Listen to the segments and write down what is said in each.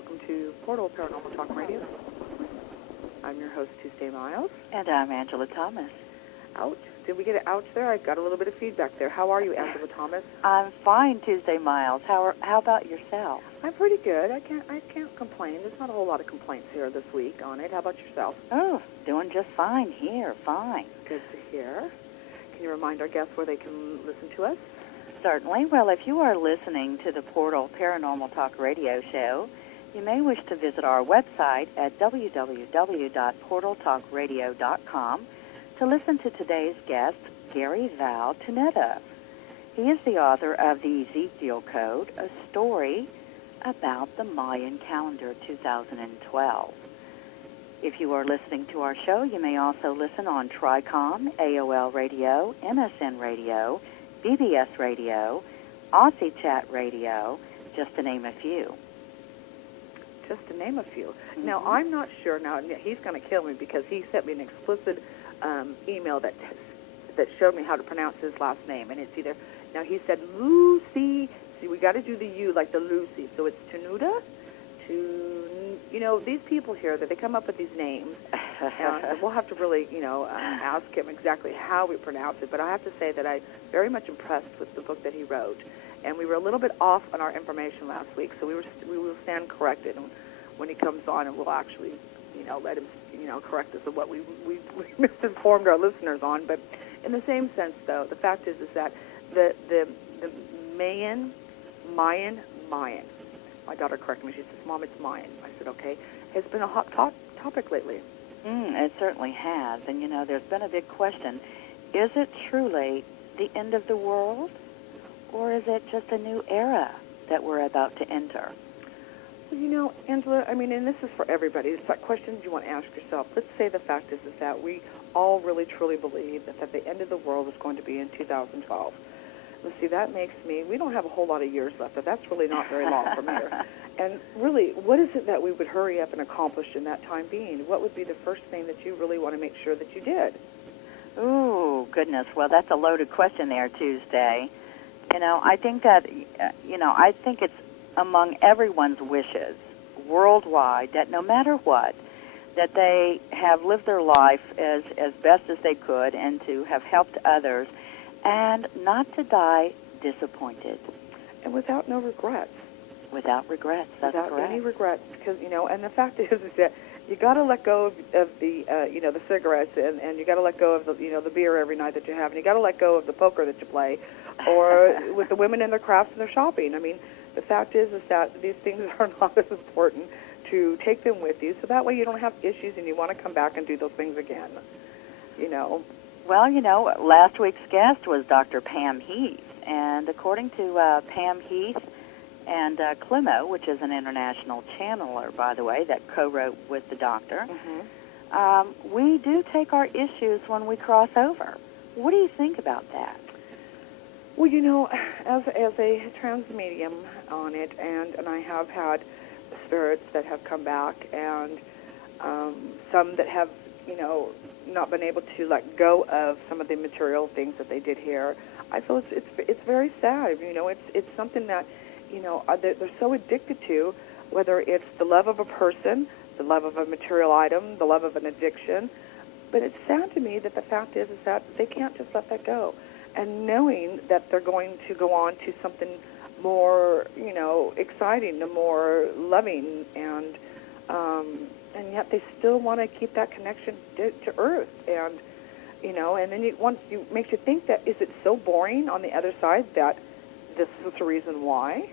Welcome to Portal Paranormal Talk Radio. I'm your host, Tuesday Miles. And I'm Angela Thomas. Ouch. Did we get an ouch there? I got a little bit of feedback there. How are you, Angela Thomas? I'm fine, Tuesday Miles. How about yourself? I'm pretty good. I can't complain. There's not a whole lot of complaints here this week on it. How about yourself? Oh, doing just fine here. Fine. Good to hear. Can you remind our guests where they can listen to us? Certainly. Well, if you are listening to the Portal Paranormal Talk Radio show, you may wish to visit our website at www.portaltalkradio.com to listen to today's guest, Gary Val Tuneta. He is the author of the Ezekiel Code, a story about the Mayan calendar 2012. If you are listening to our show, you may also listen on TRICOM, AOL Radio, MSN Radio, BBS Radio, Aussie Chat Radio, just to name a few. Just to name a few. Mm-hmm. Now, I'm not sure. Now, he's going to kill me because he sent me an explicit email that showed me how to pronounce his last name. And it's either, now he said Lucy. See, we got to do the U like the Lucy. So it's Tenuta. These people here, that they come up with these names. And we'll have to really, ask him exactly how we pronounce it. But I have to say that I'm very much impressed with the book that he wrote. And we were a little bit off on our information last week, so we will stand corrected when he comes on, and we'll actually, let him, correct us of what we misinformed our listeners on. But in the same sense, though, the fact is that the Mayan. My daughter corrected me. She says, "Mom, it's Mayan." I said, "Okay." Has been a hot topic lately. It certainly has. And, there's been a big question. Is it truly the end of the world, or is it just a new era that we're about to enter? Well, Angela, and this is for everybody. It's like questions you want to ask yourself. Let's say the fact is that we all really, truly believe that the end of the world is going to be in 2012. Let's see, that makes me, we don't have a whole lot of years left, but that's really not very long from here. And really, what is it that we would hurry up and accomplish in that time being? What would be the first thing that you really want to make sure that you did? Ooh, goodness. Well, that's a loaded question there, Tuesday. I think that, I think it's among everyone's wishes worldwide that no matter what, that they have lived their life as best as they could and to have helped others and not to die disappointed. And without no regrets. Without regrets, that's correct. Without any regrets, because, and the fact is that you got to let go of the, the cigarettes, and you got to let go of the, the beer every night that you have, and you got to let go of the poker that you play, or with the women and their crafts and their shopping. The fact is that these things are not as important to take them with you, so that way you don't have issues and you want to come back and do those things again, Well, last week's guest was Dr. Pam Heath, and according to Pam Heath and Climo, which is an international channeler, by the way, that co-wrote with the doctor, we do take our issues when we cross over. What do you think about that? Well, as a trans medium on it, and I have had spirits that have come back, and some that have, not been able to let go of some of the material things that they did here. I feel it's very sad. It's something that, they're so addicted to, whether it's the love of a person, the love of a material item, the love of an addiction. But it's sad to me that the fact is that they can't just let that go. And knowing that they're going to go on to something more, exciting and more loving, and yet they still want to keep that connection to Earth. And, and then it makes you think that, is it so boring on the other side that this is the reason why?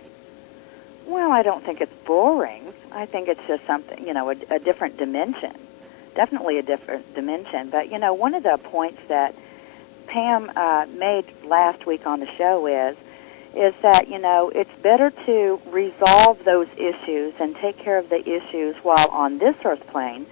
Well, I don't think it's boring. I think it's just something, a different dimension. Definitely a different dimension. But, one of the points that Pam made last week on the show is that, it's better to resolve those issues and take care of the issues while on this earth plane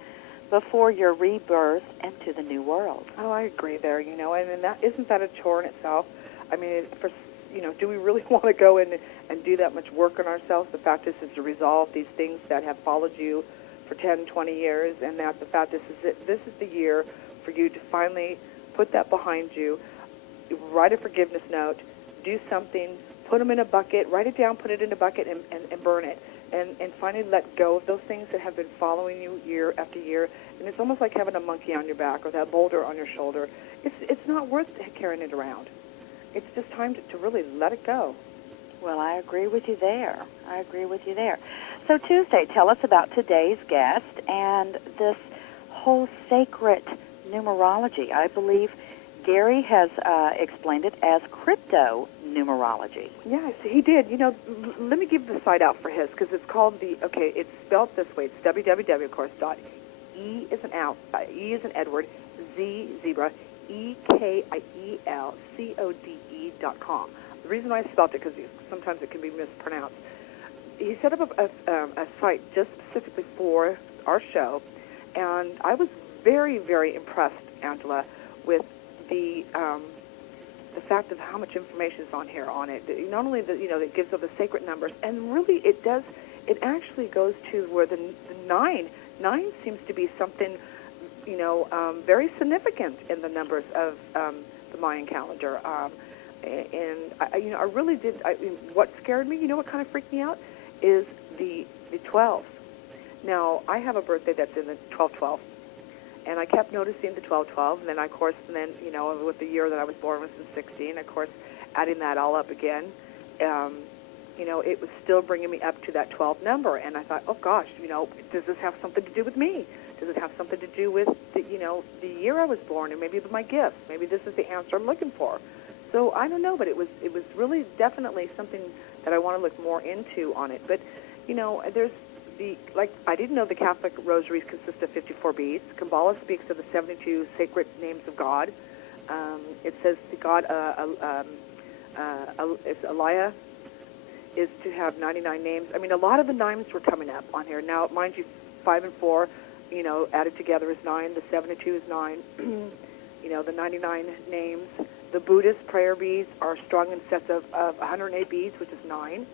before your rebirth into the new world. Oh, I agree there, and isn't that a chore in itself? Do we really want to go in and do that much work on ourselves? The fact is to resolve these things that have followed you for 10, 20 years, and that the fact is this is the year for you to finally put that behind you, write a forgiveness note, do something, put them in a bucket, write it down, put it in a bucket, and burn it. and finally let go of those things that have been following you year after year. And it's almost like having a monkey on your back or that boulder on your shoulder. It's not worth carrying it around. It's just time to really let it go. Well, I agree with you there. So Tuesday, tell us about today's guest and this whole sacred numerology. I believe Gary has explained it as crypto numerology. Yes, he did. Let me give the site out for his, because it's called it's spelled this way. It's www, of course, E is an Edward, Z zebra, EKIELCODE.com. The reason I spelled it, because sometimes it can be mispronounced. He set up a site just specifically for our show, and I was very, very impressed, Angela, with the fact of how much information is on here on it. Not only it gives of the sacred numbers, and really it actually goes to where the nine seems to be something very significant in the numbers of the Mayan calendar. And I really did. What scared me, what kind of freaked me out, is the 12. Now I have a birthday that's in the 12/12. And I kept noticing the 12/12, and then, of course, with the year that I was born was in 16, of course, adding that all up again, it was still bringing me up to that 12 number. And I thought, oh, gosh, does this have something to do with me? Does it have something to do with, the year I was born, and maybe with my gifts? Maybe this is the answer I'm looking for. So I don't know, but it was really definitely something that I want to look more into on it. But, there's I didn't know the Catholic rosaries consist of 54 beads. Kabbalah speaks of the 72 sacred names of God. It says the God, Aliyah, is to have 99 names. I mean, a lot of the names were coming up on here. Now, mind you, 5 and 4, added together is 9. The 72 is 9. The 99 names. The Buddhist prayer beads are strung in sets of 108 beads, which is 9.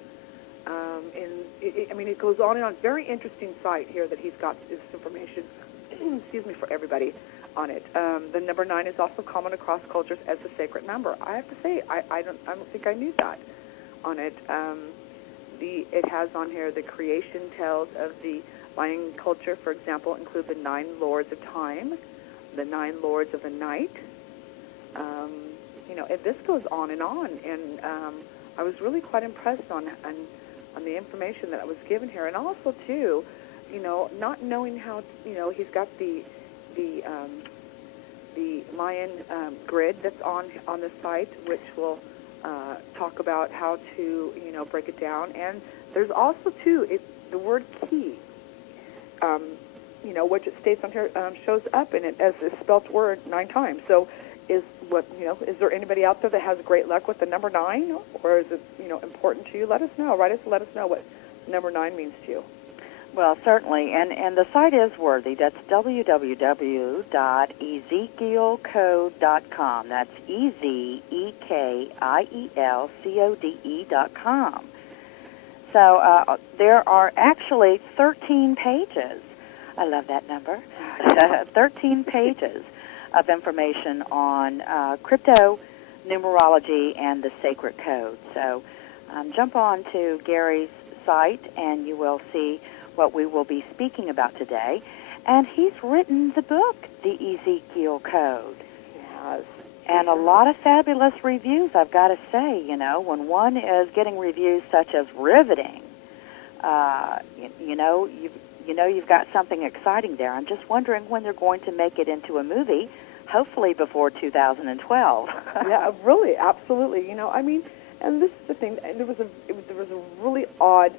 It goes on and on. Very interesting site here that he's got this information, excuse me, for everybody on it. The number 9 is also common across cultures as a sacred number. I have to say, I don't think I knew that on it. It has on here the creation tales of the Mayan culture, for example, include the 9 lords of time, the 9 lords of the night. This goes on, and I was really quite impressed on the information that I was given here, and also too, not knowing how, he's got the Mayan grid that's on the site, which will talk about how to, break it down. And there's also too the word key, which it states on here, shows up in it as a spelt word 9 times. So is there anybody out there that has great luck with the number 9, or is it, important to you? Let us know. Let us know what number 9 means to you. Well, certainly, and the site is worthy. That's www.ezekielcode.com. That's EZEKIELCODE.com. So there are actually 13 pages. I love that number. 13 pages of information on crypto numerology and the sacred code. So jump on to Gary's site and you will see what we will be speaking about today. And he's written the book, The Ezekiel Code. Yes. And a lot of fabulous reviews, I've got to say. When one is getting reviews such as riveting, you've got something exciting there. I'm just wondering when they're going to make it into a movie, hopefully before 2012. Yeah, really, absolutely. And this is the thing. There was a really odd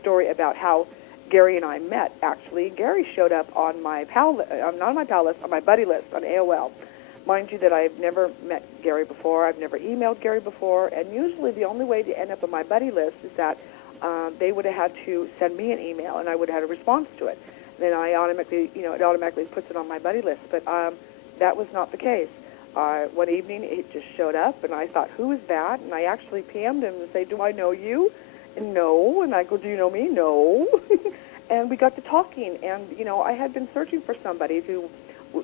story about how Gary and I met. Actually, Gary showed up on my not on my pal list, on my buddy list on AOL. Mind you, that I've never met Gary before. I've never emailed Gary before, and usually the only way to end up on my buddy list is that they would have had to send me an email, and I would have had a response to it. Then I automatically, it automatically puts it on my buddy list. But that was not the case. One evening, it just showed up, and I thought, who is that? And I actually PM'd him and said, do I know you? And no. And I go, do you know me? No. And we got to talking, and, I had been searching for somebody who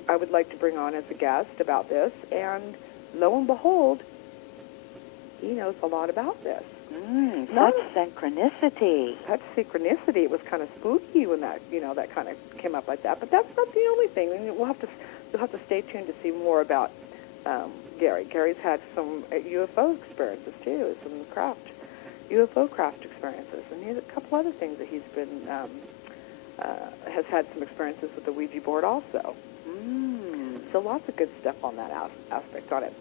I would like to bring on as a guest about this, and lo and behold, he knows a lot about this. Such synchronicity. Such synchronicity. It was kind of spooky when that, that kind of came up like that. But that's not the only thing. And you'll have to stay tuned to see more about Gary. Gary's had some UFO experiences too, some UFO craft experiences, and he has a couple other things that he's been has had some experiences with the Ouija board also. So lots of good stuff on that aspect on it.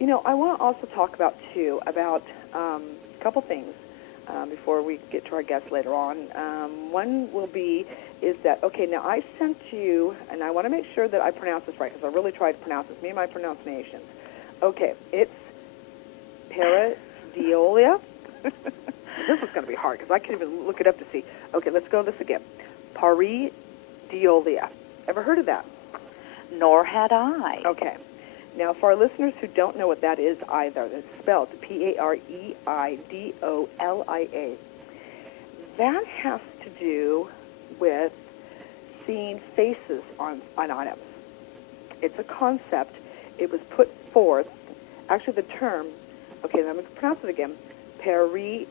I want to also talk about a couple things before we get to our guests later on. One is that, okay, now I sent you, and I want to make sure that I pronounce this right, because I really tried to pronounce this, me and my pronunciations. Okay, it's pareidolia. This is going to be hard, because I can't even look it up to see. Okay, let's go this again. Pareidolia. Ever heard of that? Nor had I. Okay. Now, for our listeners who don't know what that is either, it's spelled Pareidolia. That has to do with seeing faces on items. It's a concept. It was put forth, actually the term, okay, let me pronounce it again, pareidolia,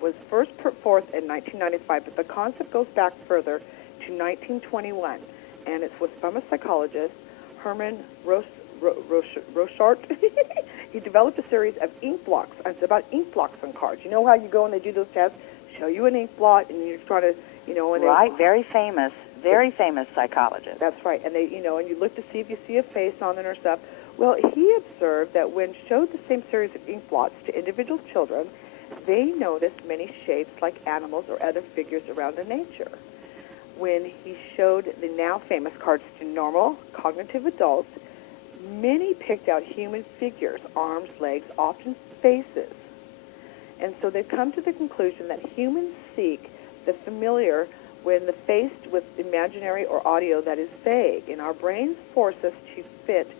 was first put forth in 1995, but the concept goes back further to 1921, and it's from a psychologist, Herman Rorschach. He developed a series of ink blocks. It's about ink blocks on cards. You know how you go and they do those tests, show you an ink blot, and you're trying to, and right, very famous psychologist. That's right, and and you look to see if you see a face on it or stuff. Well, he observed that when showed the same series of ink blots to individual children, they noticed many shapes like animals or other figures around in nature. When he showed the now famous cards to normal, cognitive adults, many picked out human figures, arms, legs, often faces. And so they've come to the conclusion that humans seek the familiar when faced with imaginary or audio that is vague, and our brains force us to fit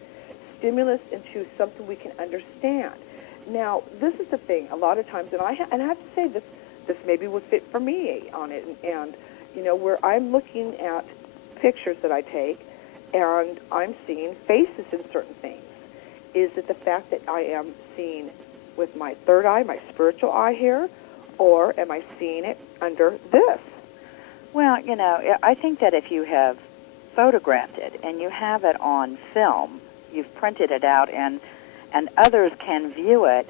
stimulus into something we can understand. Now, this is the thing. A lot of times, and I have to say this maybe would fit for me on it, and where I'm looking at pictures that I take, and I'm seeing faces in certain things. Is it the fact that I am seeing with my third eye, my spiritual eye here, or am I seeing it under this? Well, I think that if you have photographed it and you have it on film, you've printed it out, and others can view it,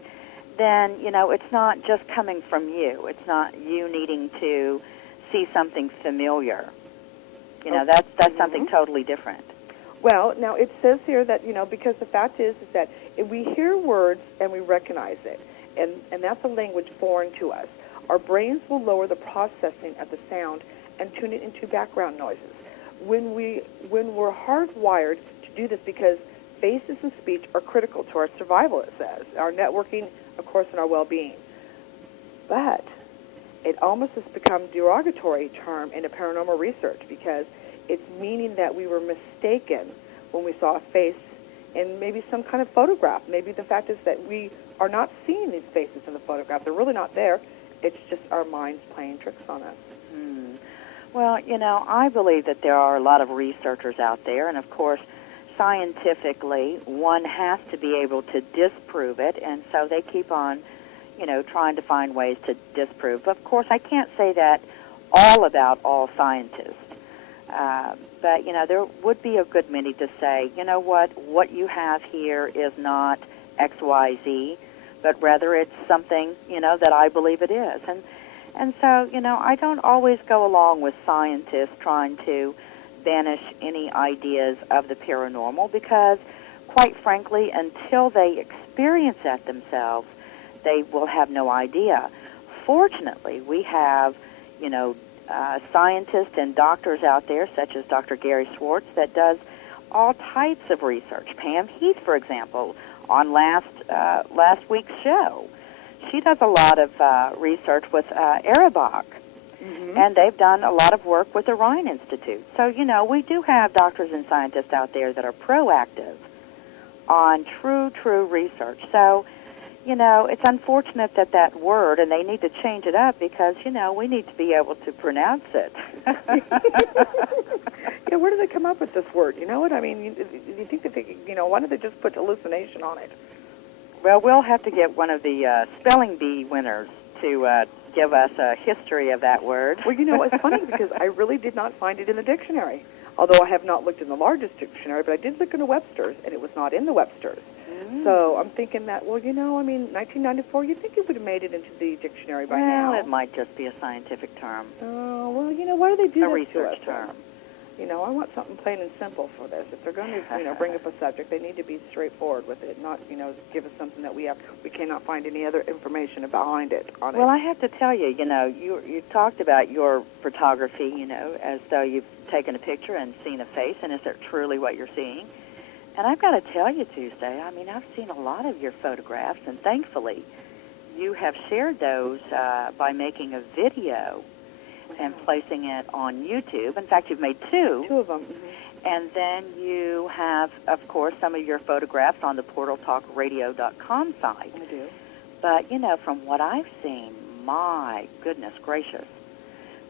then, it's not just coming from you. It's not you needing to see something familiar. That's something totally different. Well, now it says here that, because the fact is that if we hear words and we recognize it, and that's a language foreign to us, our brains will lower the processing of the sound and tune it into background noises. When we're hardwired to do this, because faces and speech are critical to our survival, it says, our networking, of course, and our well-being. But it almost has become a derogatory term in a paranormal research, because it's meaning that we were mistaken when we saw a face in maybe some kind of photograph. Maybe the fact is that we are not seeing these faces in the photograph. They're really not there. It's just our minds playing tricks on us. Well, I believe that there are a lot of researchers out there, and of course, scientifically, one has to be able to disprove it, and so they keep on, trying to find ways to disprove. Of course, I can't say that about all scientists. But, there would be a good many to say, what you have here is not X, Y, Z, but rather it's something, that I believe it is. And so, I don't always go along with scientists trying to banish any ideas of the paranormal, because, quite frankly, until they experience that themselves, they will have no idea. Fortunately, we have, scientists and doctors out there, such as Dr. Gary Schwartz, that does all types of research. Pam Heath, for example, on last week's show, she does a lot of research with Erebach, and they've done a lot of work with the Rhine Institute. So, we do have doctors and scientists out there that are proactive on true research. So, it's unfortunate that word, and they need to change it up, because, we need to be able to pronounce it. Yeah, where did they come up with this word? You know what I mean? You think that why don't they just put hallucination on it? Well, we'll have to get one of the spelling bee winners to give us a history of that word. Well, you know, it's funny because I really did not find it in the dictionary, although I have not looked in the largest dictionary, but I did look in the Webster's, and it was not in the Webster's. So I'm thinking that, well, you know, I mean, 1994, you'd think it would have made it into the dictionary by now. Well, it might just be a scientific term. Oh, well, you know, why do they do A this to us? research term. You know, I want something plain and simple for this. If they're going to, you know, bring up a subject, they need to be straightforward with it, not, you know, give us something that we cannot find any other information behind it. Well, I have to tell you, you know, you talked about your photography, you know, as though you've taken a picture and seen a face, and is it truly what you're seeing? And I've got to tell you, Tuesday, I mean, I've seen a lot of your photographs, and thankfully, you have shared those by making a video and placing it on YouTube. In fact, you've made two. Two of them. And then you have, of course, some of your photographs on the portaltalkradio.com site. I do. But, you know, from what I've seen, my goodness gracious,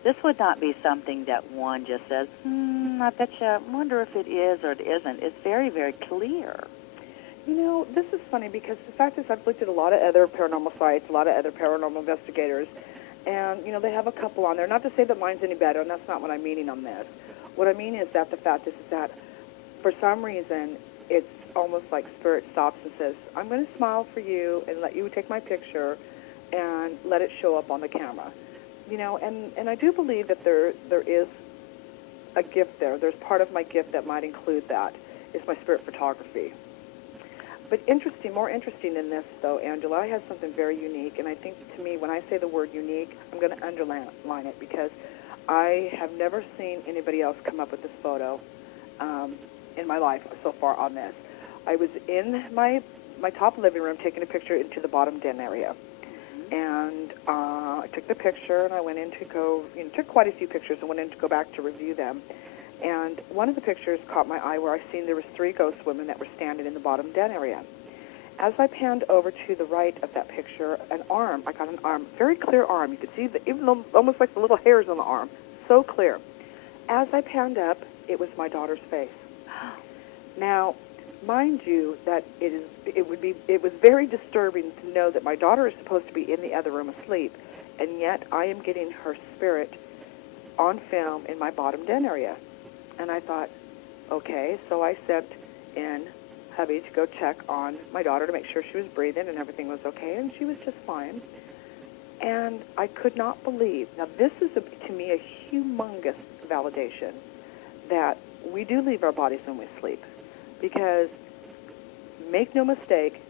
this would not be something that one just says, I bet you, I wonder if it is or it isn't. It's very, very clear. You know, this is funny because the fact is I've looked at a lot of other paranormal sites, a lot of other paranormal investigators, and, you know, they have a couple on there. Not to say that mine's any better, and that's not what I'm meaning on this. What I mean is that the fact is that for some reason it's almost like Spirit stops and says, I'm going to smile for you and let you take my picture and let it show up on the camera. You know, and I do believe that there is a gift there. There's part of my gift that might include that. It's my spirit photography. But more interesting than this, though, Angela, I have something very unique, and I think to me, when I say the word unique, I'm going to underline it because I have never seen anybody else come up with this photo in my life so far on this. I was in my top living room taking a picture into the bottom den area. And I took the picture, and I went in to go, you know, took quite a few pictures and went in to go back to review them. And one of the pictures caught my eye where I seen there was 3 ghost women that were standing in the bottom den area. As I panned over to the right of that picture, I got an arm, very clear arm. You could see even almost like the little hairs on the arm, so clear. As I panned up, it was my daughter's face. Now, mind you, that it was very disturbing to know that my daughter is supposed to be in the other room asleep, and yet I am getting her spirit on film in my bottom den area. And I thought, okay, so I sent in hubby to go check on my daughter to make sure she was breathing and everything was okay, and she was just fine. And I could not believe, now this is to me a humongous validation that we do leave our bodies when we sleep. Because, make no mistake,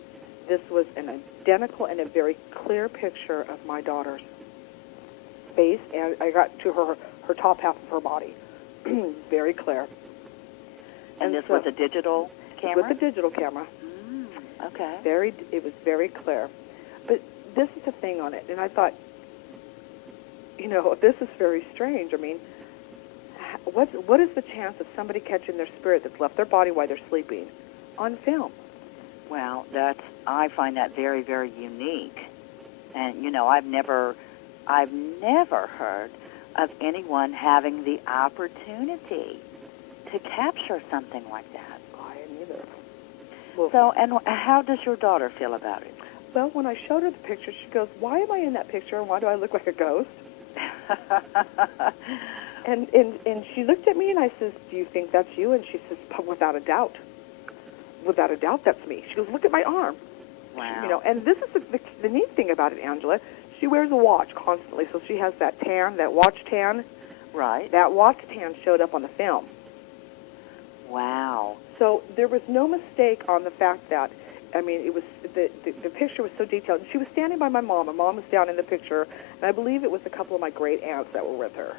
this was an identical and a very clear picture of my daughter's face, and I got to her top half of her body. Very clear. And this was a digital camera? With a digital camera. Okay. It was very clear. But this is the thing on it, and I thought, you know, this is very strange. I mean, what is the chance of somebody catching their spirit that's left their body while they're sleeping on film? Well, I find that very, very unique. And, you know, I've never heard of anyone having the opportunity to capture something like that. I am either. Well, so, and how does your daughter feel about it? Well, when I showed her the picture, she goes, why am I in that picture and why do I look like a ghost? And she looked at me and I says, do you think that's you? And she says, without a doubt. Without a doubt, that's me. She goes, look at my arm. Wow. You know, and this is the neat thing about it, Angela. She wears a watch constantly, so she has that tan, that watch tan. Right. That watch tan showed up on the film. Wow. So there was no mistake on the fact that, I mean, it was the picture was so detailed. And she was standing by my mom. My mom was down in the picture, and I believe it was a couple of my great aunts that were with her.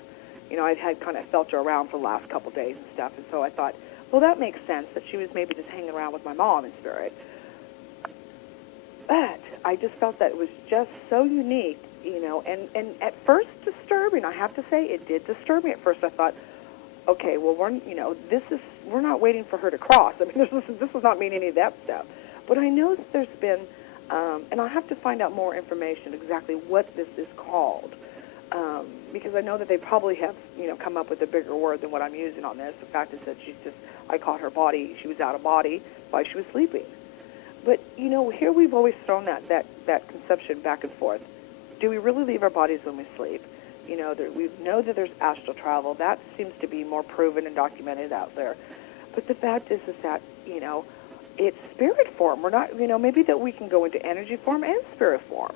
You know, I had kind of felt her around for the last couple of days and stuff, and so I thought, well, that makes sense that she was maybe just hanging around with my mom in spirit. But I just felt that it was just so unique, you know, and at first disturbing. I have to say, it did disturb me at first. I thought, okay, well, we're not waiting for her to cross. I mean, this does not mean any of that stuff. But I know that there's been, and I'll have to find out more information exactly what this is called, because I know that they probably have, you know, come up with a bigger word than what I'm using on this. The fact is that I caught her body, she was out of body while she was sleeping. But, you know, here we've always thrown that conception back and forth. Do we really leave our bodies when we sleep? You know, we know that there's astral travel. That seems to be more proven and documented out there. But the fact is that, you know, it's spirit form. We're not, you know, maybe that we can go into energy form and spirit form.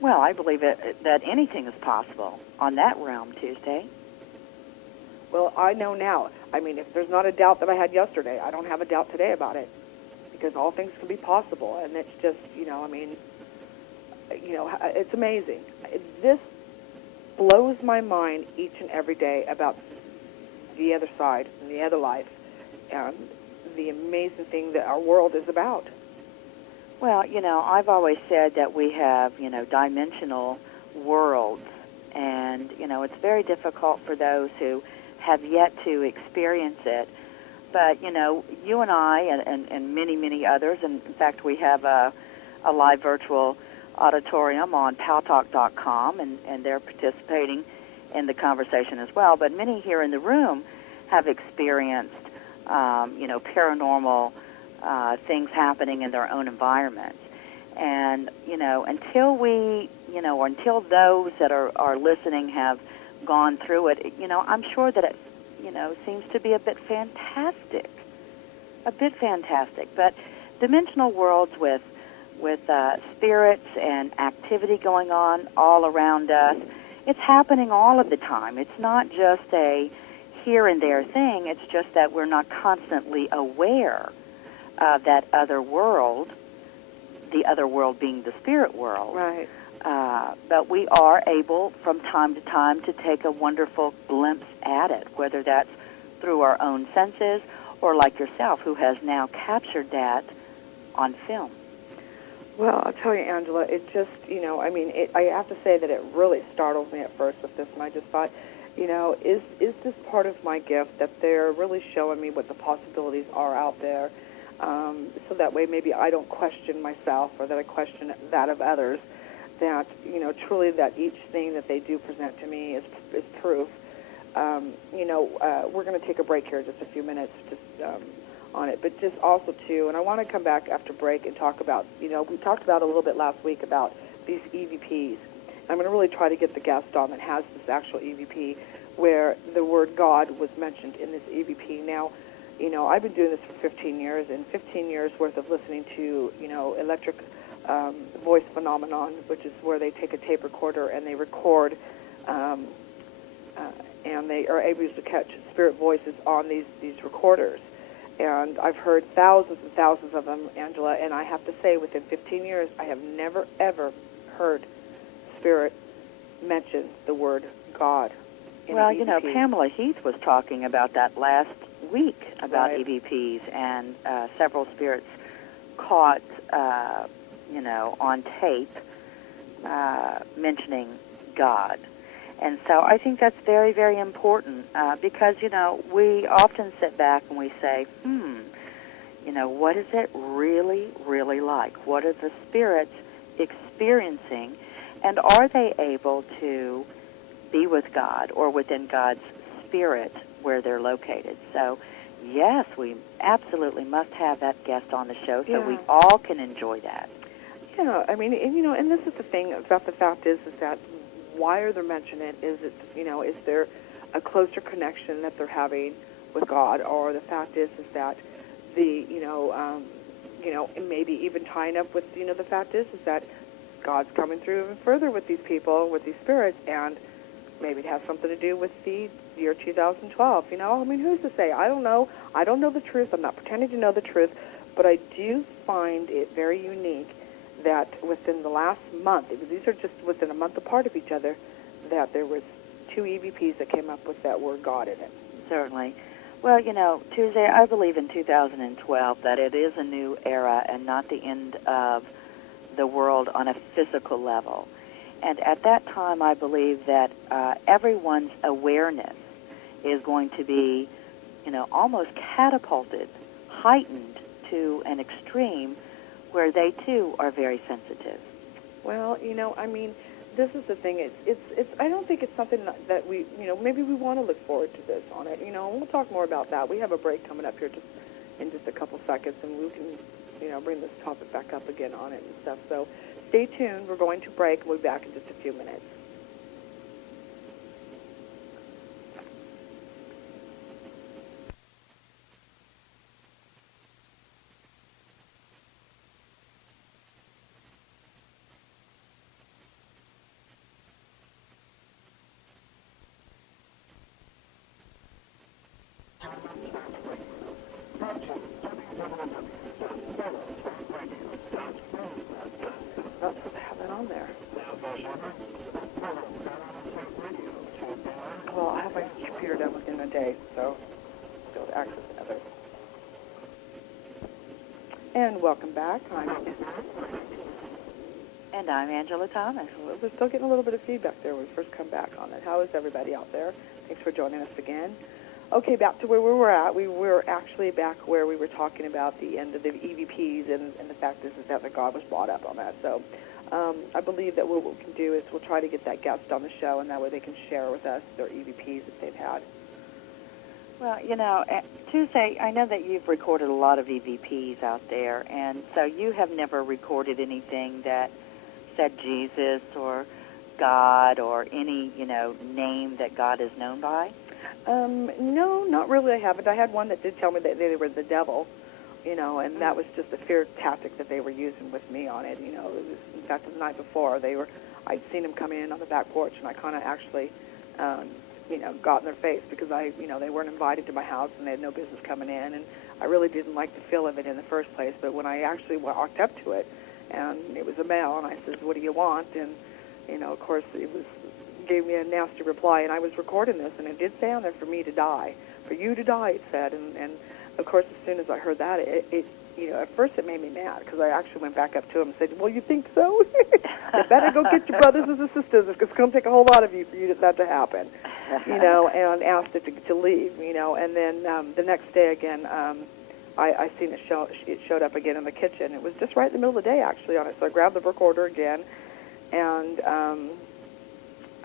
Well, I believe that anything is possible on that realm, Tuesday. Well, I know now. I mean, if there's not a doubt that I had yesterday, I don't have a doubt today about it, because all things can be possible. And it's just, you know, I mean, you know, it's amazing. This blows my mind each and every day about the other side and the other life and the amazing thing that our world is about. Well, you know, I've always said that we have, you know, dimensional worlds, and, you know, it's very difficult for those who have yet to experience it. But, you know, you and I and many, many others, and in fact we have a live virtual auditorium on paltalk.com, and they're participating in the conversation as well. But many here in the room have experienced, you know, paranormal things happening in their own environments. And, you know, until we, you know, or until those that are listening have gone through it, you know, I'm sure that it, you know, seems to be a bit fantastic. But dimensional worlds with spirits and activity going on all around us, it's happening all of the time. It's not just a here and there thing. It's just that we're not constantly aware of that other world, the other world being the spirit world. Right. But we are able from time to time to take a wonderful glimpse at it, whether that's through our own senses or like yourself, who has now captured that on film. Well, I'll tell you, Angela, it just, you know, I mean, I have to say that it really startled me at first with this, and I just thought, you know, is this part of my gift that they're really showing me what the possibilities are out there, so that way maybe I don't question myself or that I question that of others, that, you know, truly that each thing that they do present to me is proof. You know, we're going to take a break here in just a few minutes, just on it, but just also too, and I want to come back after break and talk about, you know, we talked about a little bit last week about these EVPs. I'm going to really try to get the guest on that has this actual EVP where the word God was mentioned in this EVP. Now, you know, I've been doing this for 15 years, and 15 years worth of listening to, you know, electric voice phenomenon, which is where they take a tape recorder and they record, and they are able to catch spirit voices on these recorders. And I've heard thousands and thousands of them, Angela, and I have to say within 15 years I have never, ever heard spirit mention the word God. Well, you know, Pamela Heath was talking about that last week about right. EVPs, and several spirits caught, you know, on tape mentioning God. And so I think that's very, very important because, you know, we often sit back and we say, you know, what is it really, really like? What are the spirits experiencing? And are they able to be with God or within God's spirit where they're located? So, yes, we absolutely must have that guest on the show so we all can enjoy that. Yeah, I mean, and, you know, and this is the thing about the fact is that why are they mentioning it? Is it, you know, is there a closer connection that they're having with God, or the fact is that the, you know, and maybe even tying up with, you know, the fact is that God's coming through even further with these people, with these spirits, and maybe it has something to do with the year 2012. You know, I mean, who's to say? I don't know. I don't know the truth. I'm not pretending to know the truth, but I do find it very unique that within the last month, these are just within a month apart of each other, that there was 2 EVPs that came up with that word God in it. Certainly. Well, you know, Tuesday, I believe in 2012 that it is a new era and not the end of the world on a physical level. And at that time, I believe that everyone's awareness is going to be, you know, almost catapulted, heightened to an extreme where they, too, are very sensitive. Well, you know, I mean, this is the thing. It's. I don't think it's something that we, you know, maybe we want to look forward to this on it. You know, and we'll talk more about that. We have a break coming up here in just a couple seconds, and we can, bring this topic back up again on it and stuff. So stay tuned. We're going to break. We'll be back in just a few minutes. Not supposed to have that on there. Well, I'll have my computer done within a day, so I'll be able to access others. And welcome back. And I'm Angela Thomas. We're still getting a little bit of feedback there when we first come back on it. How is everybody out there? Thanks for joining us again. Okay, back to where we were at. We were actually back where we were talking about the end of the EVPs, and the fact is that the God was brought up on that. So I believe that what we can do is we'll try to get that guest on the show, and that way they can share with us their EVPs that they've had. Well, Tuesday, I know that you've recorded a lot of EVPs out there, and so you have never recorded anything that said Jesus or God or any, name that God is known by? No, not really. I haven't. I had one that did tell me that they were the devil, and that was just a fear tactic that they were using with me on it. It was, in fact, the night before I'd seen them come in on the back porch, and I kind of actually, got in their face because they weren't invited to my house and they had no business coming in, and I really didn't like the feel of it in the first place. But when I actually walked up to it, and it was a male, and I said, "What do you want?" And of course, gave me a nasty reply, and I was recording this, and it did say on there for me to die, for you to die, it said, and of course, as soon as I heard that, it at first it made me mad, because I actually went back up to him and said, "Well, you think so? You better go get your brothers and sisters, it's going to take a whole lot of you for that to happen," and asked it to leave, and then the next day again, I seen it showed up again in the kitchen. It was just right in the middle of the day, actually, on it, so I grabbed the recorder again, and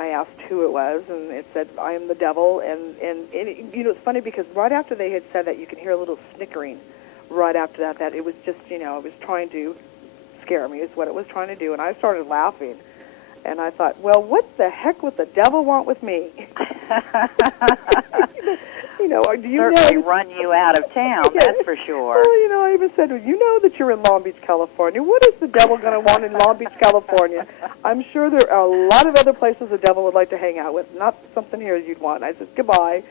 I asked who it was, and it said, "I am the devil," and it's funny because right after they had said that, you can hear a little snickering right after that it was just, it was trying to scare me, is what it was trying to do, and I started laughing, and I thought, well, what the heck would the devil want with me? Do you certainly run you out of town, that's for sure. Well, I even said, you know that you're in Long Beach, California. What is the devil going to want in Long Beach, California? I'm sure there are a lot of other places the devil would like to hang out with, not something here you'd want. I said, goodbye.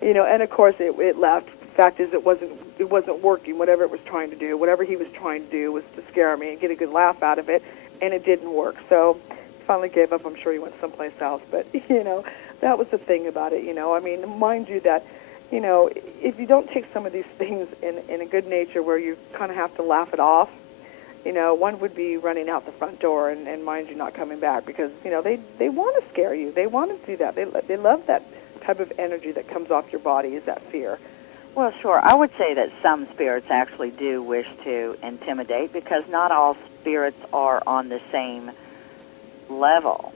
And of course it left. The fact is, it wasn't working, whatever it was trying to do. Whatever he was trying to do was to scare me and get a good laugh out of it, and it didn't work. So he finally gave up. I'm sure he went someplace else. But, that was the thing about it, I mean, mind you that, if you don't take some of these things in a good nature where you kind of have to laugh it off, one would be running out the front door and mind you not coming back, because, they want to scare you. They want to do that. They love that type of energy that comes off your body, is that fear. Well, sure. I would say that some spirits actually do wish to intimidate, because not all spirits are on the same level.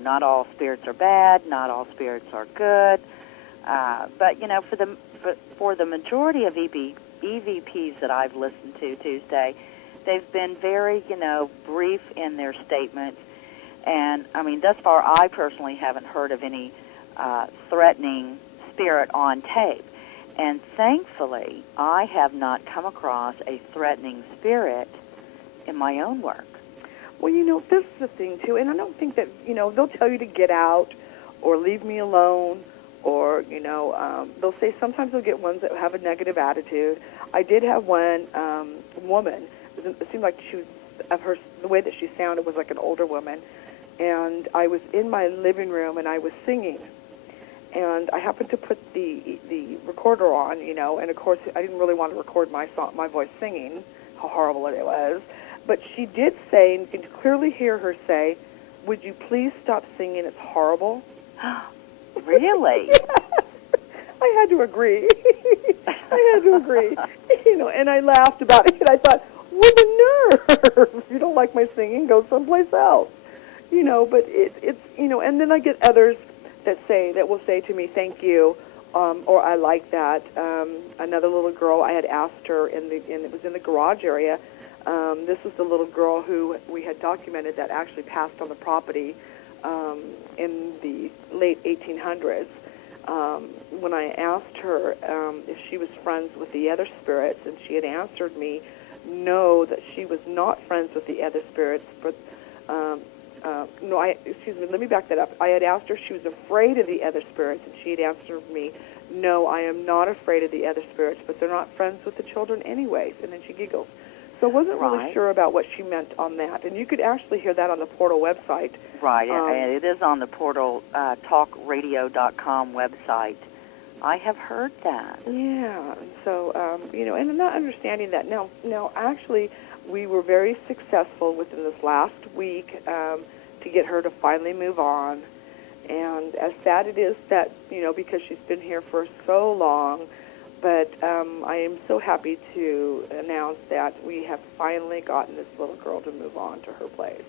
Not all spirits are bad, not all spirits are good. But for the majority of EVPs that I've listened to Tuesday, they've been very, brief in their statements. And, I mean, thus far, I personally haven't heard of any threatening spirit on tape. And thankfully, I have not come across a threatening spirit in my own work. Well, this is the thing, too, and I don't think that, they'll tell you to get out or leave me alone, or, they'll say sometimes they'll get ones that have a negative attitude. I did have one woman, it seemed like the way that she sounded was like an older woman, and I was in my living room and I was singing, and I happened to put the recorder on, and of course I didn't really want to record my voice singing, how horrible it was, but she did say, and you can clearly hear her say, "Would you please stop singing, it's horrible." Really? Yes. I had to agree. And I laughed about it, and I thought, what a nerve. If you don't like my singing, go someplace else. But it's and then I get others that will say to me, "Thank you," or "I like that." Another little girl, I had asked her it was in the garage area, This was the little girl who we had documented that actually passed on the property in the late 1800s. When I asked her if she was friends with the other spirits, and she had answered me, no, that she was not friends with the other spirits, but excuse me, let me back that up. I had asked her if she was afraid of the other spirits, and she had answered me, no, I am not afraid of the other spirits, but they're not friends with the children anyways. And then she giggles. So I wasn't really sure about what she meant on that. And you could actually hear that on the Portal website. Right, and it is on the Portal talkradio.com website. I have heard that. Yeah, and so, and I'm not understanding that. Now, actually, we were very successful within this last week to get her to finally move on. And as sad it is that, because she's been here for so long, but I am so happy to announce that we have finally gotten this little girl to move on to her place.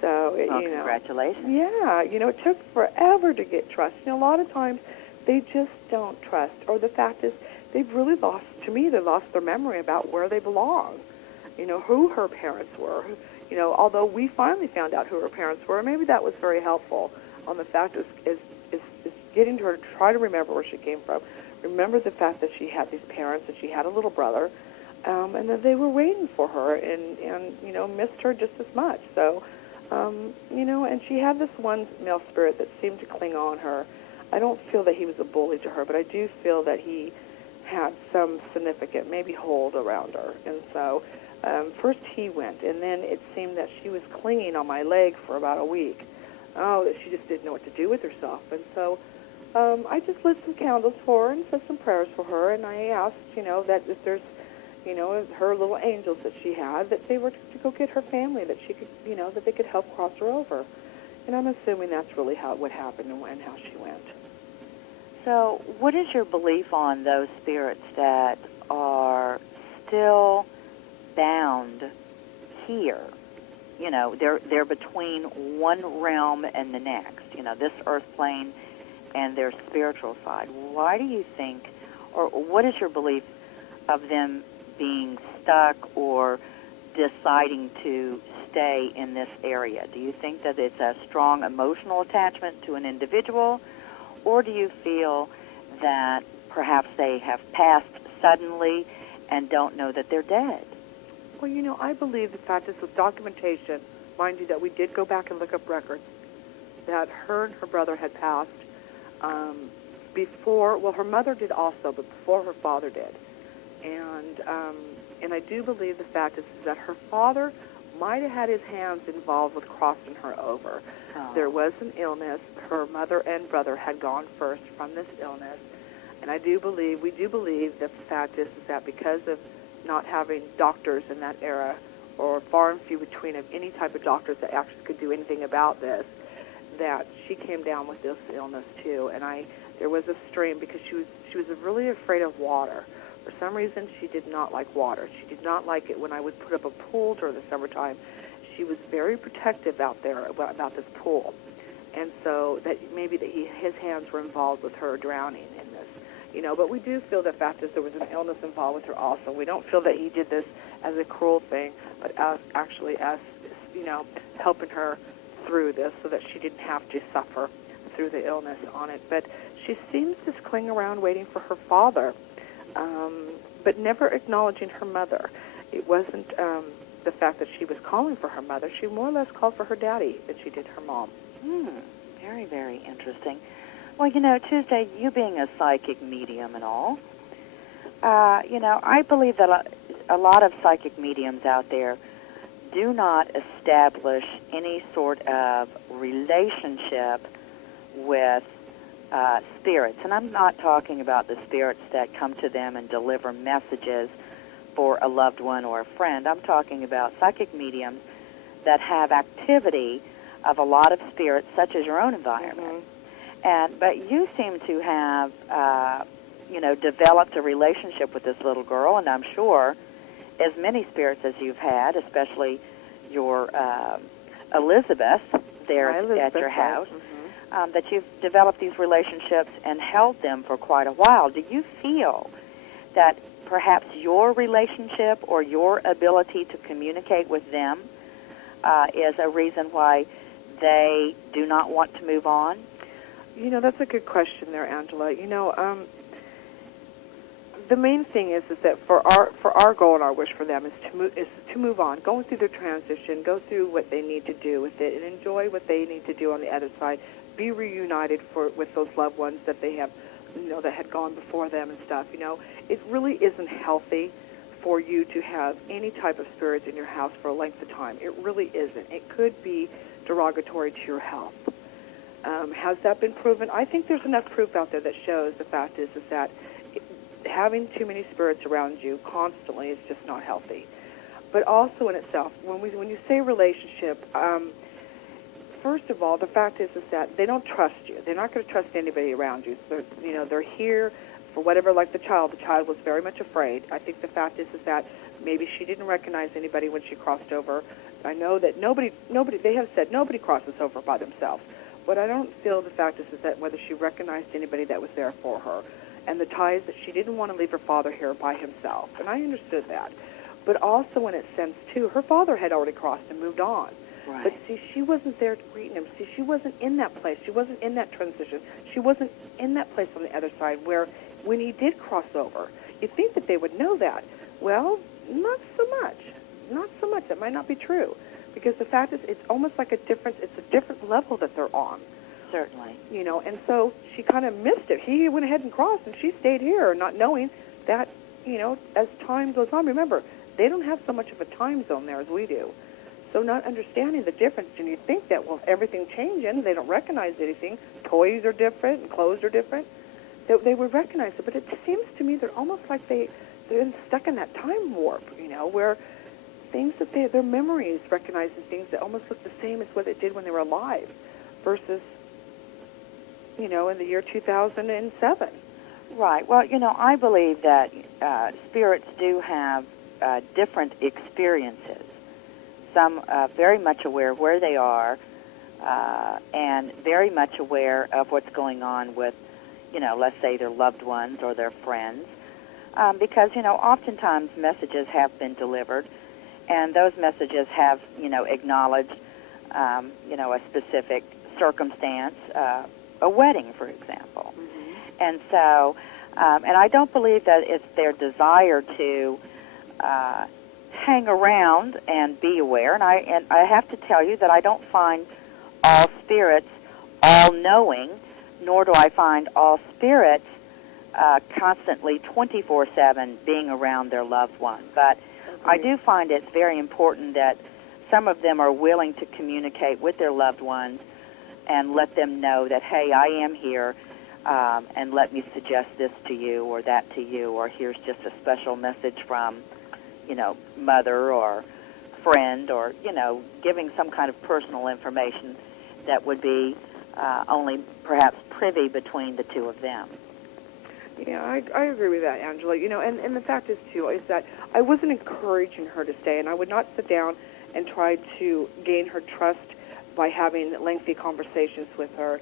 So, congratulations. Yeah, it took forever to get trust. A lot of times they just don't trust, or the fact is they've really lost, to me, they lost their memory about where they belong, who her parents were. Although we finally found out who her parents were, maybe that was very helpful on the fact is getting her to try to remember where she came from. Remember the fact that she had these parents and she had a little brother, and that they were waiting for her and missed her just as much. So, and she had this one male spirit that seemed to cling on her. I don't feel that he was a bully to her, but I do feel that he had some significant, maybe hold around her. And so first he went, and then it seemed that she was clinging on my leg for about a week. Oh, that she just didn't know what to do with herself. And so I just lit some candles for her and said some prayers for her, and I asked, that if there's, her little angels that she had, that they were to go get her family, that she could, that they could help cross her over. And I'm assuming that's really what happened and how she went. So what is your belief on those spirits that are still bound here? They're between one realm and the next, this earth plane and their spiritual side. Why do you think, or what is your belief of them being stuck or deciding to stay in this area? Do you think that it's a strong emotional attachment to an individual, or do you feel that perhaps they have passed suddenly and don't know that they're dead? Well, I believe the fact is with documentation, mind you, that we did go back and look up records, that her and her brother had passed before, well, her mother did also, but before her father did. And I do believe the fact is that her father might have had his hands involved with crossing her over. Oh. There was an illness. Her mother and brother had gone first from this illness. And we do believe that the fact is that because of not having doctors in that era, or far and few between of any type of doctors that actually could do anything about this, that she came down with this illness too. And there was a strain because she was really afraid of water. For some reason, she did not like water. She did not like it when I would put up a pool during the summertime. She was very protective out there about this pool. And so that maybe his hands were involved with her drowning in this. But we do feel the fact that there was an illness involved with her also. We don't feel that he did this as a cruel thing, but as helping her through this so that she didn't have to suffer through the illness on it. But she seems to cling around waiting for her father, but never acknowledging her mother. It wasn't the fact that she was calling for her mother. She more or less called for her daddy than she did her mom. Very, very interesting. Well, Tuesday, you being a psychic medium and all, I believe that a lot of psychic mediums out there do not establish any sort of relationship with spirits. And I'm not talking about the spirits that come to them and deliver messages for a loved one or a friend. I'm talking about psychic mediums that have activity of a lot of spirits, such as your own environment. But you seem to have, developed a relationship with this little girl, and I'm sure as many spirits as you've had, especially your Elizabeth there at your house, that you've developed these relationships and held them for quite a while. Do you feel that perhaps your relationship or your ability to communicate with them is a reason why they do not want to move on? That's a good question there, Angela. The main thing is that for our goal and our wish for them is to move on, going through their transition, go through what they need to do with it, and enjoy what they need to do on the other side. Be reunited with those loved ones that they have, that had gone before them and stuff. It really isn't healthy for you to have any type of spirits in your house for a length of time. It really isn't. It could be derogatory to your health. Has that been proven? I think there's enough proof out there that shows the fact is that having too many spirits around you constantly is just not healthy. But also in itself, when you say relationship, first of all, the fact is that they don't trust you. They're not going to trust anybody around you. So, they're here for whatever. Like the child was very much afraid. I think the fact is that maybe she didn't recognize anybody when she crossed over. I know that nobody. They have said nobody crosses over by themselves. But I don't feel the fact is that whether she recognized anybody that was there for her, and the ties that she didn't want to leave her father here by himself. And I understood that. But also in its sense, too, her father had already crossed and moved on. Right. But see, she wasn't there to greet him. See, she wasn't in that place. She wasn't in that transition. She wasn't in that place on the other side where when he did cross over, you'd think that they would know that. Well, not so much. Not so much. That might not be true. Because the fact is, it's almost like it's a different level that they're on. Certainly. And so she kind of missed it. He went ahead and crossed, and she stayed here, not knowing that, as time goes on, remember, they don't have so much of a time zone there as we do. So not understanding the difference, and you think that, well, everything changing, they don't recognize anything. Toys are different, and clothes are different. They would recognize it, but it seems to me they're almost like they're stuck in that time warp, where things that their memories recognizing things that almost look the same as what it did when they were alive versus, in the year 2007. Right. Well, I believe that spirits do have different experiences. Some very much aware of where they are and very much aware of what's going on with, let's say their loved ones or their friends. Because, oftentimes messages have been delivered, and those messages have, acknowledged, a specific circumstance, a wedding, for example. Mm-hmm. And so, and I don't believe that it's their desire to hang around and be aware. And I have to tell you that I don't find all spirits all-knowing, nor do I find all spirits constantly 24/7 being around their loved one. But I do find it's very important that some of them are willing to communicate with their loved ones and let them know that, hey, I am here, and let me suggest this to you or that to you, or here's just a special message from, mother or friend, or, giving some kind of personal information that would be only perhaps privy between the two of them. Yeah, I agree with that, Angela. And the fact is, too, is that I wasn't encouraging her to stay, and I would not sit down and try to gain her trust by having lengthy conversations with her.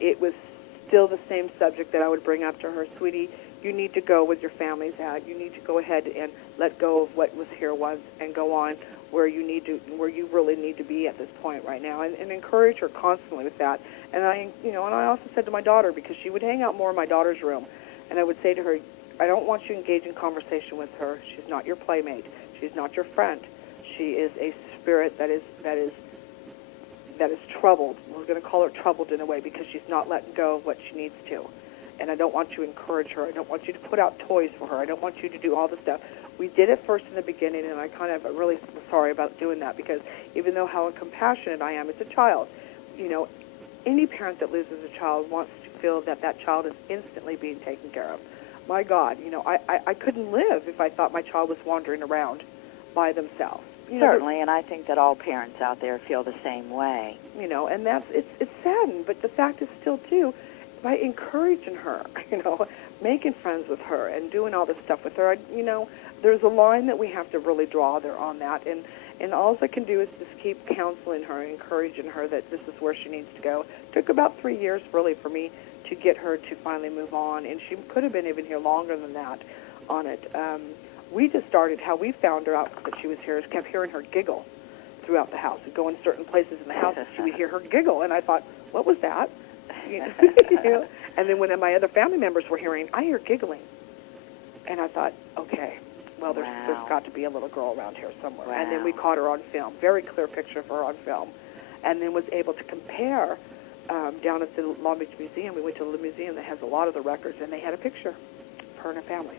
It was still the same subject that I would bring up to her. Sweetie, you need to go with your family's at. You need to go ahead and let go of what was here once and go on where you really need to be at this point right now, and encourage her constantly with that. And and I also said to my daughter, because she would hang out more in my daughter's room, and I would say to her, I don't want you to engage in conversation with her. She's not your playmate. She's not your friend. She is a spirit that is troubled. We're going to call her troubled in a way because she's not letting go of what she needs to. And I don't want you to encourage her. I don't want you to put out toys for her. I don't want you to do all this stuff. We did it first in the beginning, and I kind of really sorry about doing that because even though how compassionate I am as a child, any parent that loses a child wants to feel that that child is instantly being taken care of. My God, I couldn't live if I thought my child was wandering around by themselves. Certainly, and I think that all parents out there feel the same way. And it's saddened, but the fact is still, too, by encouraging her, making friends with her and doing all this stuff with her, there's a line that we have to really draw there on that. And all I can do is just keep counseling her, encouraging her that this is where she needs to go. It took about 3 years, really, for me to get her to finally move on, and she could have been even here longer than that. on it. We just started, how we found her out that she was here, is kept hearing her giggle throughout the house. We'd go in certain places in the house and she would hear her giggle, and I thought, what was that? You know, you know? And then when my other family members were hearing, I hear giggling. And I thought, okay, well, there's got to be a little girl around here somewhere. Wow. And then we caught her on film, very clear picture of her on film, and then was able to compare down at the Long Beach Museum. We went to the museum that has a lot of the records, and they had a picture of her and her family.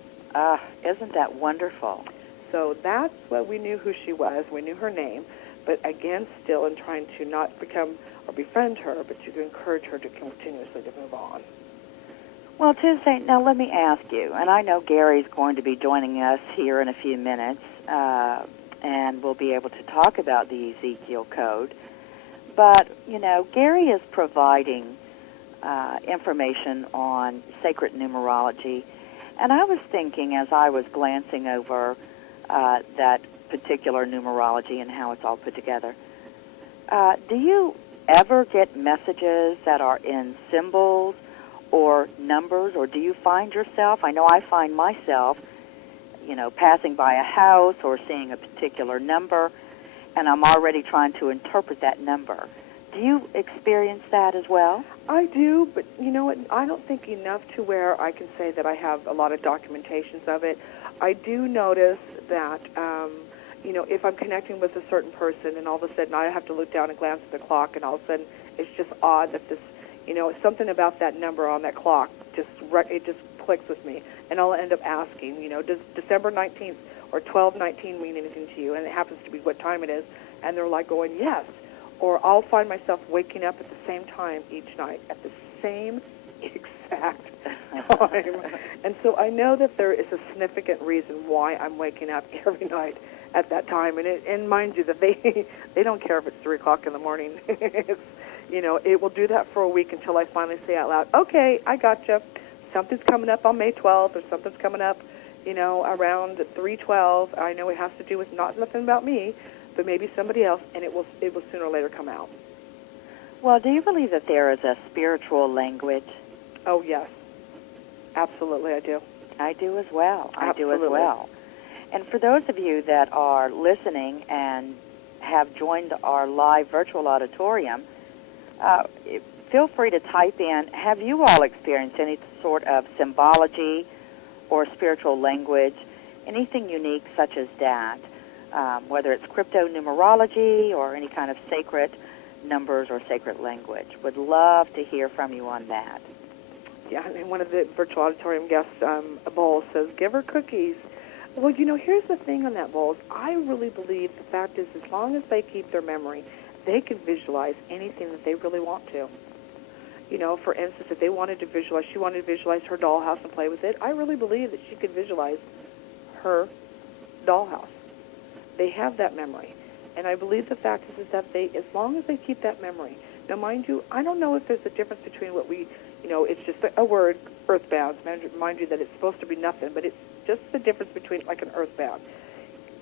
Isn't that wonderful? So that's what we knew who she was. We knew her name. But again, still in trying to not become or befriend her, but to encourage her to continuously to move on. Well, Tuesday, now let me ask you, and I know Gary's going to be joining us here in a few minutes, and we'll be able to talk about the Ezekiel Code. But, you know, Gary is providing information on sacred numerology, and I was thinking as I was glancing over that particular numerology and how it's all put together, do you ever get messages that are in symbols or numbers, or do you find yourself, I know I find myself, you know, passing by a house or seeing a particular number, and I'm already trying to interpret that number. Do you experience that as well? I do, but you know what? I don't think enough to where I can say that I have a lot of documentations of it. I do notice that, you know, if I'm connecting with a certain person and all of a sudden I have to look down and glance at the clock, and all of a sudden it's just odd that this, you know, something about that number on that clock it just clicks with me, and I'll end up asking, you know, does December 19th or 12/19 mean anything to you? And it happens to be what time it is, and they're like going, yes. Or I'll find myself waking up at the same time each night, at the same exact time. And so I know that there is a significant reason why I'm waking up every night at that time. And mind you, that they don't care if it's 3 o'clock in the morning. It's, you know, it will do that for a week until I finally say out loud, okay, I gotcha. Something's coming up on May 12th, or something's coming up, you know, around 3/12. I know it has to do with nothing about me, but maybe somebody else, and it will sooner or later come out. Well, do you believe that there is a spiritual language? Oh, yes. Absolutely, I do. I do as well. Absolutely. I do as well. And for those of you that are listening and have joined our live virtual auditorium, feel free to type in, have you all experienced any sort of symbology or spiritual language, anything unique such as that? Whether it's crypto-numerology or any kind of sacred numbers or sacred language. Would love to hear from you on that. Yeah, and one of the virtual auditorium guests, Bowles, says, give her cookies. Well, you know, here's the thing on that, Bowles. I really believe the fact is, as long as they keep their memory, they can visualize anything that they really want to. You know, for instance, if they wanted to visualize, she wanted to visualize her dollhouse and play with it, I really believe that she could visualize her dollhouse. They have that memory. And I believe the fact is that they, as long as they keep that memory. Now, mind you, I don't know if there's a difference between what we, you know, it's just a word, earthbound. Mind you that it's supposed to be nothing, but it's just the difference between like an earthbound.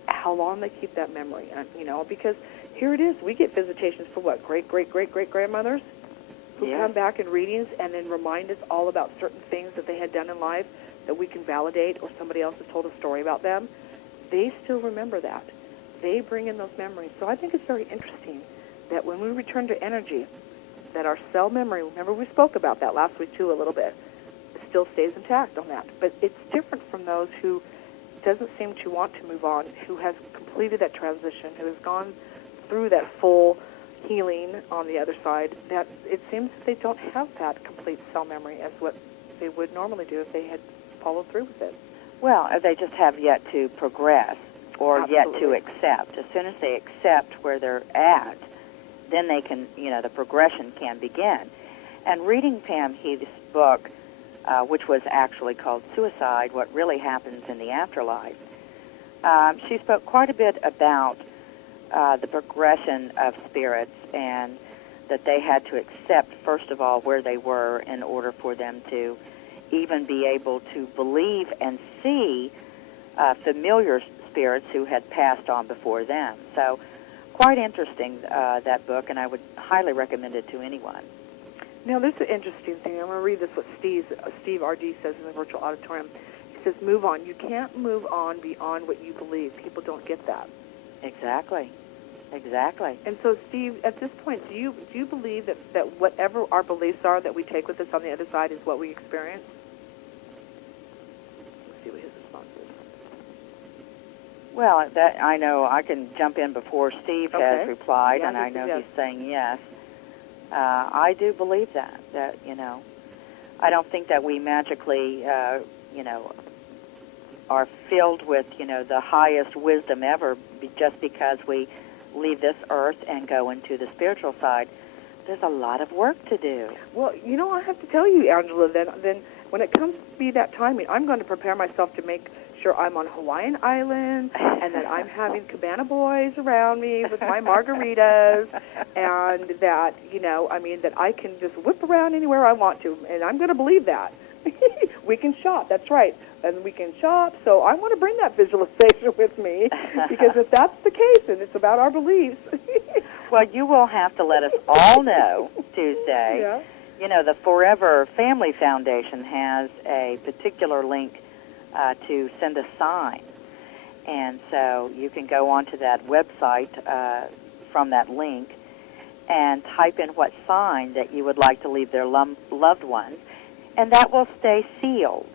How long they keep that memory, you know, because here it is. We get visitations for what, great-great-great-great-grandmothers who come back in readings and then remind us all about certain things that they had done in life that we can validate, or somebody else has told a story about them. They still remember that. They bring in those memories. So I think it's very interesting that when we return to energy, that our cell memory, remember we spoke about that last week too a little bit, it still stays intact on that. But it's different from those who doesn't seem to want to move on, who has completed that transition, who has gone through that full healing on the other side, that it seems that they don't have that complete cell memory as what they would normally do if they had followed through with it. Well, they just have yet to progress or Absolutely. yet to accept. As soon as they accept where they're at, then they can, you know, the progression can begin. And reading Pam Heath's book, which was actually called Suicide, What Really Happens in the Afterlife, she spoke quite a bit about the progression of spirits, and that they had to accept, first of all, where they were in order for them to even be able to believe and see familiar spirits who had passed on before them. So quite interesting, that book, and I would highly recommend it to anyone. Now, this is an interesting thing. I'm going to read this, what Steve R.D. says in the virtual auditorium. He says move on. You can't move on beyond what you believe. People don't get that. Exactly. Exactly. And so, Steve, at this point, do you believe that whatever our beliefs are that we take with us on the other side is what we experience? Let's see what his response is. Well, that I know I can jump in before Steve has replied, and I know he's saying yes. I do believe that, I don't think that we magically, are filled with, the highest wisdom ever just because we leave this earth and go into the spiritual side. There's a lot of work to do. Well, I have to tell you, Angela, then when it comes to be that time, I'm going to prepare myself to make sure I'm on Hawaiian Island and that I'm having cabana boys around me with my margaritas and that, that I can just whip around anywhere I want to. And I'm going to believe that. We can shop, that's right. And we can shop, so I want to bring that visualization with me because if that's the case and it's about our beliefs. Well, you will have to let us all know Tuesday. Yeah. The Forever Family Foundation has a particular link to send a sign. And so you can go onto that website from that link and type in what sign that you would like to leave their loved ones, and that will stay sealed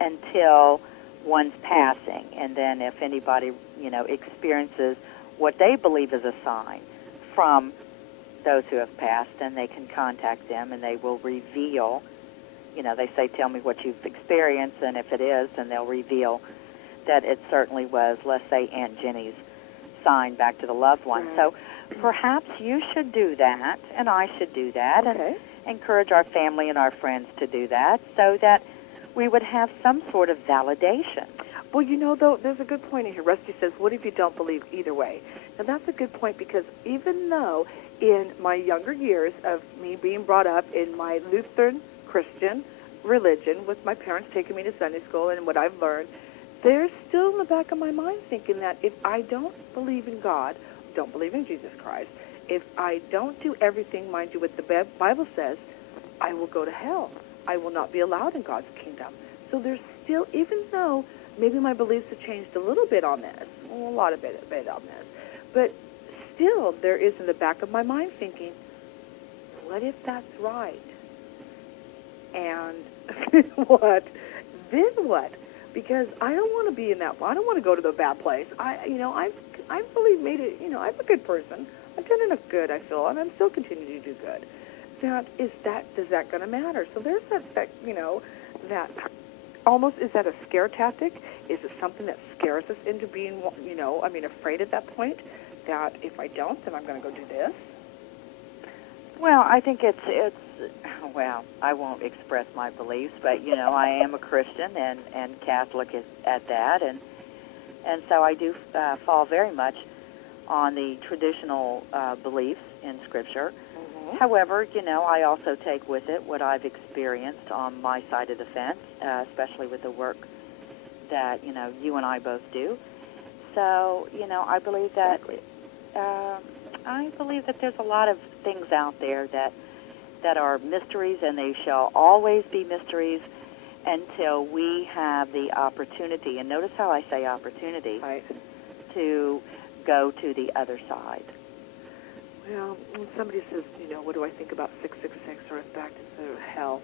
until one's passing. And then if anybody, experiences what they believe is a sign from those who have passed, then they can contact them and they will reveal, they say, tell me what you've experienced, and if it is, then they'll reveal that it certainly was, let's say, Aunt Jenny's sign back to the loved one. Right. So perhaps you should do that, and I should do that, and encourage our family and our friends to do that so that we would have some sort of validation. Well, though, there's a good point in here. Rusty says, what if you don't believe either way? And that's a good point because even though in my younger years of me being brought up in my Lutheran Christian religion with my parents taking me to Sunday school and what I've learned, there's still in the back of my mind thinking that if I don't believe in God, don't believe in Jesus Christ, if I don't do everything, mind you, what the Bible says, I will go to hell. I will not be allowed in God's kingdom. So there's still, even though maybe my beliefs have changed a little bit on this, a lot of bit on this, but still there is in the back of my mind thinking, what if that's right? And what? Then what? Because I don't want to be in that. I don't want to go to the bad place. I really made it. I'm a good person. I've done enough good, I feel, and I'm still continuing to do good. Does that going to matter? So there's that that almost, is that a scare tactic? Is it something that scares us into being, afraid at that point that if I don't, then I'm going to go do this? Well, I think it's well, I won't express my beliefs, but I am a Christian and Catholic at that, and so I do fall very much on the traditional beliefs in Scripture. Mm-hmm. However, I also take with it what I've experienced on my side of the fence, especially with the work that you and I both do. So I believe that there's a lot of things out there that are mysteries, and they shall always be mysteries until we have the opportunity, and notice how I say opportunity, right, to go to the other side. Well, when somebody says, what do I think about 666 or back to hell?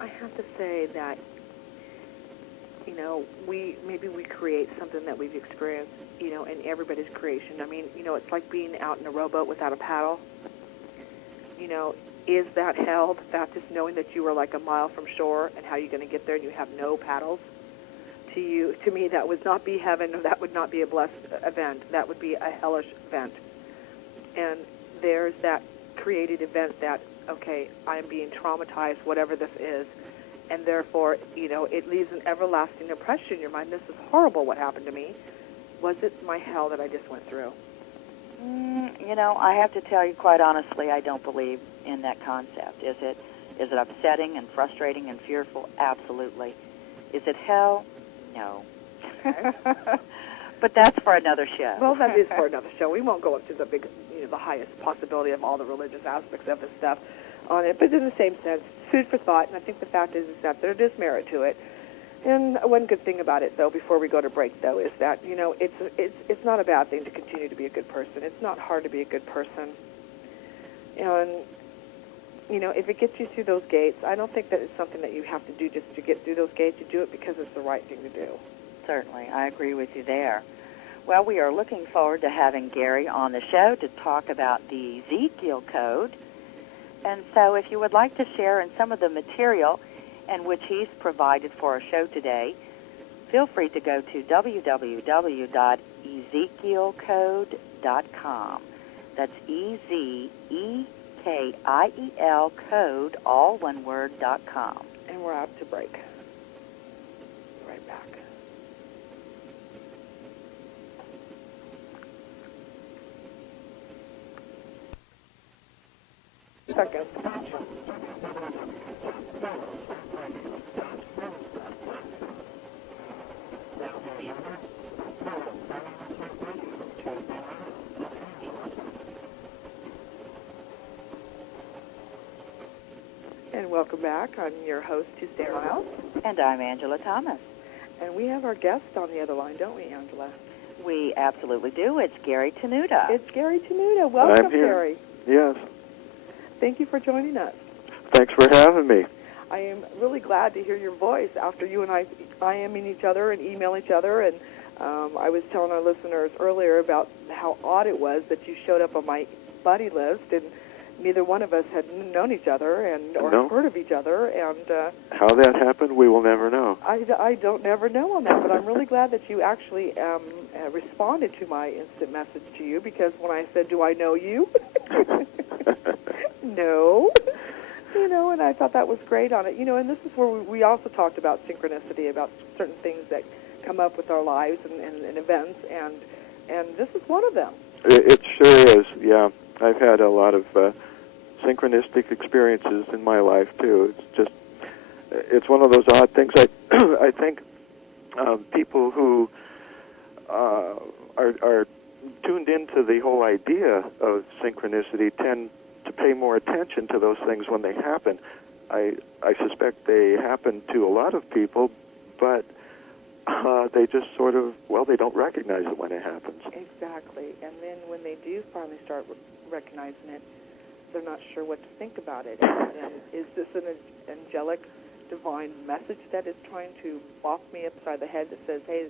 I have to say that, we create something that we've experienced, in everybody's creation. I mean, it's like being out in a rowboat without a paddle. Is that hell? That just knowing that you were like a mile from shore and how you're going to get there and you have no paddles? To me, that would not be heaven, or that would not be a blessed event. That would be a hellish event. And there's that created event that, okay, I'm being traumatized, whatever this is, and therefore, it leaves an everlasting impression in your mind. This is horrible what happened to me. Was it my hell that I just went through? I have to tell you quite honestly, I don't believe in that concept. Is it upsetting and frustrating and fearful? Absolutely. Is it hell? No. But that's for another show. Well, that is for another show. We won't go up to the big, the highest possibility of all the religious aspects of this stuff on it. But in the same sense, food for thought. And I think the fact is that there is merit to it. And one good thing about it, though, before we go to break, though, is that, it's not a bad thing to continue to be a good person. It's not hard to be a good person. And, if it gets you through those gates, I don't think that it's something that you have to do just to get through those gates. You do it because it's the right thing to do. Certainly. I agree with you there. Well, we are looking forward to having Gary on the show to talk about the Ezekiel Code. And so if you would like to share in some of the material in which he's provided for our show today, feel free to go to www.ezekielcode.com. That's EZEKIEL code, all one word, .com. And we're out to break. Right back. Second. And welcome back. I'm your host, Tuesday Miles. And I'm Angela Thomas. And we have our guest on the other line, don't we, Angela? We absolutely do. It's Gary Tenuta. It's Gary Tenuta. Welcome, I'm here. Gary. Yes. Thank you for joining us. Thanks for having me. I am really glad to hear your voice after you and I IMing each other and email each other. And I was telling our listeners earlier about how odd it was that you showed up on my buddy list, and neither one of us had known each other or No. heard of each other. And How that happened, we will never know. I don't never know on that, but I'm really glad that you actually responded to my instant message to you, because when I said, do I know you? No. And I thought that was great on it. And this is where we also talked about synchronicity, about certain things that come up with our lives and events, and this is one of them. It sure is, yeah. I've had a lot of synchronistic experiences in my life, too. It's one of those odd things. I think people who are tuned into the whole idea of synchronicity tend to pay more attention to those things when they happen. I suspect they happen to a lot of people, but they just sort of, they don't recognize it when it happens. Exactly. And then when they do finally start recognizing it, they're not sure what to think about it. And is this an angelic, divine message that is trying to bop me upside the head that says, hey,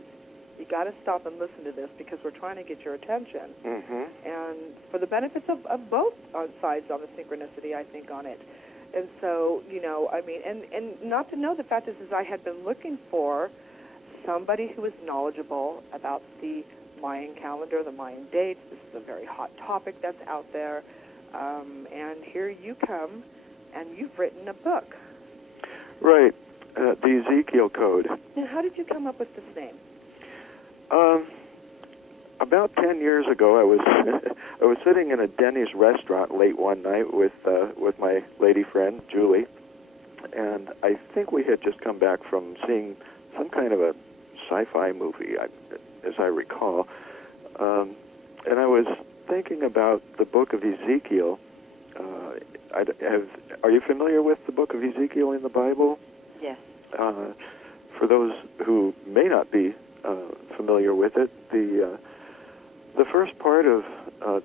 you got to stop and listen to this because we're trying to get your attention. Mm-hmm. And for the benefits of both sides on the synchronicity, I think, on it. And so, and not to know the fact is I had been looking for somebody who is knowledgeable about the Mayan calendar, the Mayan dates. This is a very hot topic that's out there. And here you come, and you've written a book. Right, the Ezekiel Code. Now, how did you come up with this name? About 10 years ago, I was sitting in a Denny's restaurant late one night with my lady friend Julie, and I think we had just come back from seeing some kind of a sci-fi movie, as I recall, and I was thinking about the Book of Ezekiel. Are you familiar with the Book of Ezekiel in the Bible? Yes. For those who may not be familiar with it, the first part of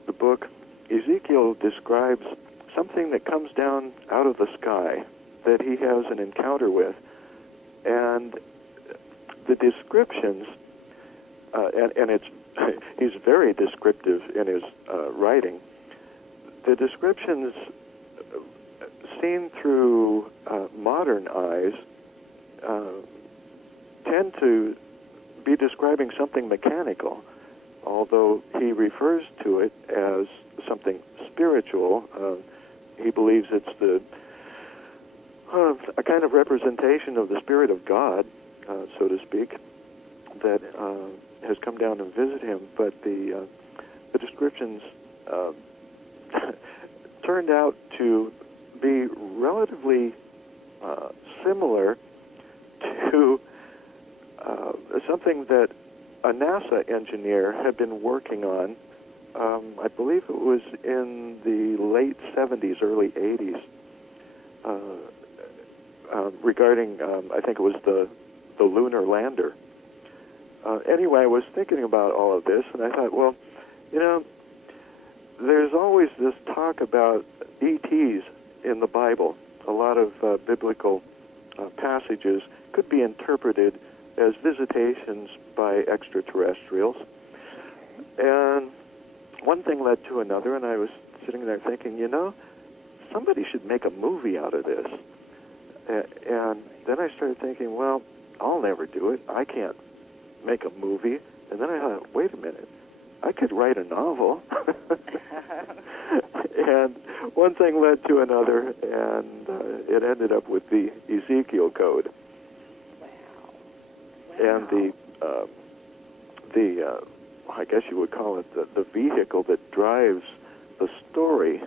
the book, Ezekiel describes something that comes down out of the sky that he has an encounter with, and the descriptions, and it's he's very descriptive in his writing. The descriptions, seen through modern eyes, tend to be describing something mechanical, although he refers to it as something spiritual. He believes it's a kind of representation of the Spirit of God, so to speak, that has come down and visited him. But the descriptions turned out to be relatively similar to something that a NASA engineer had been working on. I believe it was in the late 70s, early 80s, regarding, I think it was the the lunar lander. Anyway, I was thinking about all of this, and I thought, well, you know, there's always this talk about ETs in the Bible. A lot of biblical passages could be interpreted as visitations by extraterrestrials. And one thing led to another, and I was sitting there thinking, you know, somebody should make a movie out of this. And then I started thinking, well, I'll never do it. I can't make a movie. And then I thought, wait a minute, I could write a novel. And one thing led to another, and it ended up with the Ezekiel Code. Wow. And the I guess you would call it the vehicle that drives the story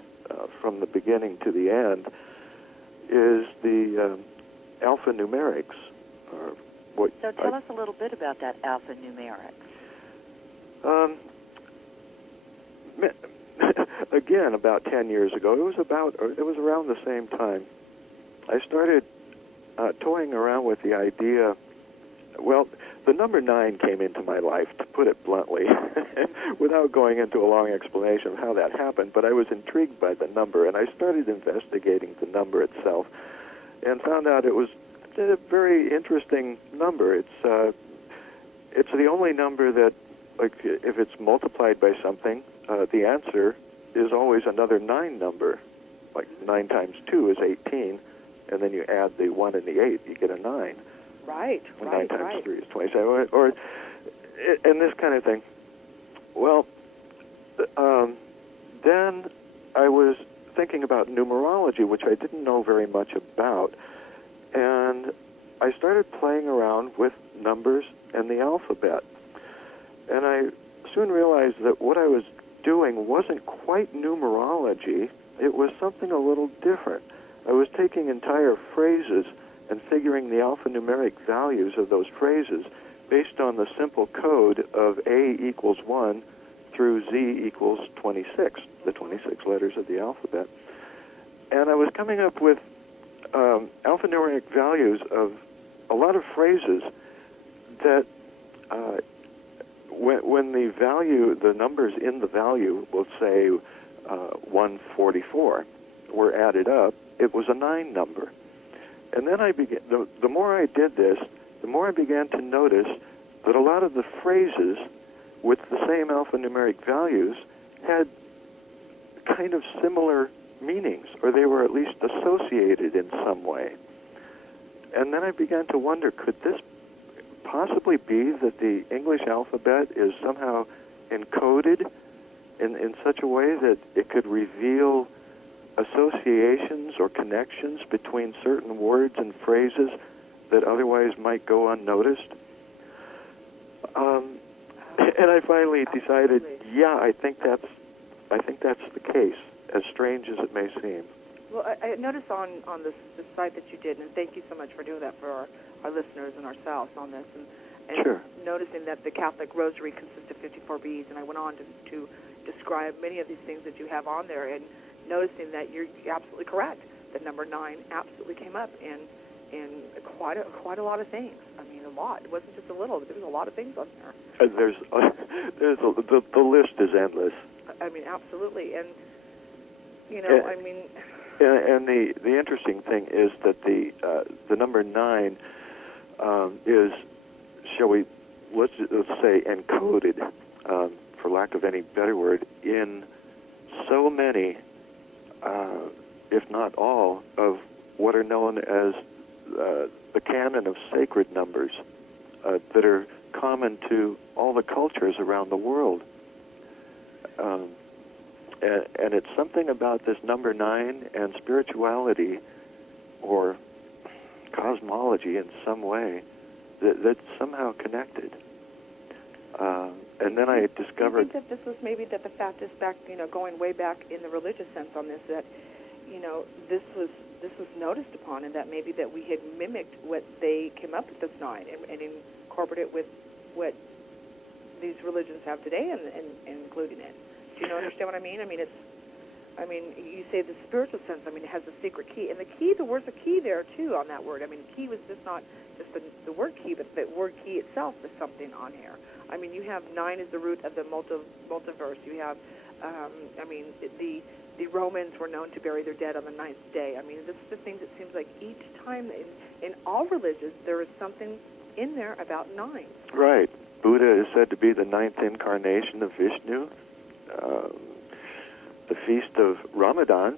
from the beginning to the end is the alphanumerics. So tell us a little bit about that alphanumerics. Again, about 10 years ago, it was around the same time, I started toying around with the idea. Well, the number 9 came into my life, to put it bluntly, without going into a long explanation of how that happened, but I was intrigued by the number, and I started investigating the number itself, and found out it was a very interesting number. It's the only number that, like, if it's multiplied by something, the answer is always another 9 number. Like 9 times 2 is 18, and then you add the 1 and the 8, you get a 9. Right, 9 times 3 is 27, and this kind of thing. Well, then I was thinking about numerology, which I didn't know very much about, and I started playing around with numbers and the alphabet. And I soon realized that what I was doing wasn't quite numerology, it was something a little different. I was taking entire phrases and figuring the alphanumeric values of those phrases based on the simple code of A equals 1 through Z equals 26, the 26 letters of the alphabet. And I was coming up with alphanumeric values of a lot of phrases that when the value, the numbers in the value, will say 144, were added up, it was a 9 number. And then I began, the more I did this, the more I began to notice that a lot of the phrases with the same alphanumeric values had kind of similar meanings, or they were at least associated in some way. And then I began to wonder, could this possibly be that the English alphabet is somehow encoded in such a way that it could reveal associations or connections between certain words and phrases that otherwise might go unnoticed? And I finally decided, yeah, I think that's the case, as strange as it may seem. Well, I noticed on this site that you did, and thank you so much for doing that for our listeners and ourselves on this, and Sure. Noticing that the Catholic Rosary consists of 54 beads, and I went on to describe many of these things that you have on there, and noticing that you're absolutely correct. The number 9 absolutely came up in quite a lot of things. I mean, a lot. It wasn't just a little. There was a lot of things on there. The list is endless. I mean, absolutely, and you know, I mean. And the interesting thing is that the number 9 is, let's say, encoded, for lack of any better word, in so many, if not all, of what are known as the canon of sacred numbers that are common to all the cultures around the world. And it's something about this number 9 and spirituality or cosmology in some way that's somehow connected. And then I discovered... Do you think that this was maybe that the fact is back, going way back in the religious sense on this, that, this was noticed upon, and that maybe that we had mimicked what they came up with this 9 and incorporated it with what these religions have today and including it. Do you understand what I mean? I mean, it's... I mean, you say the spiritual sense. I mean, it has a secret key, and the key, the word's a key there too on that word. I mean, key was just not just the word key, but the word key itself is something on here. I mean, you have 9 as the root of the multiverse. You have, I mean, the Romans were known to bury their dead on the 9th day. I mean, this is the thing that seems like each time in all religions there is something in there about 9. Right. Buddha is said to be the 9th incarnation of Vishnu. The feast of Ramadan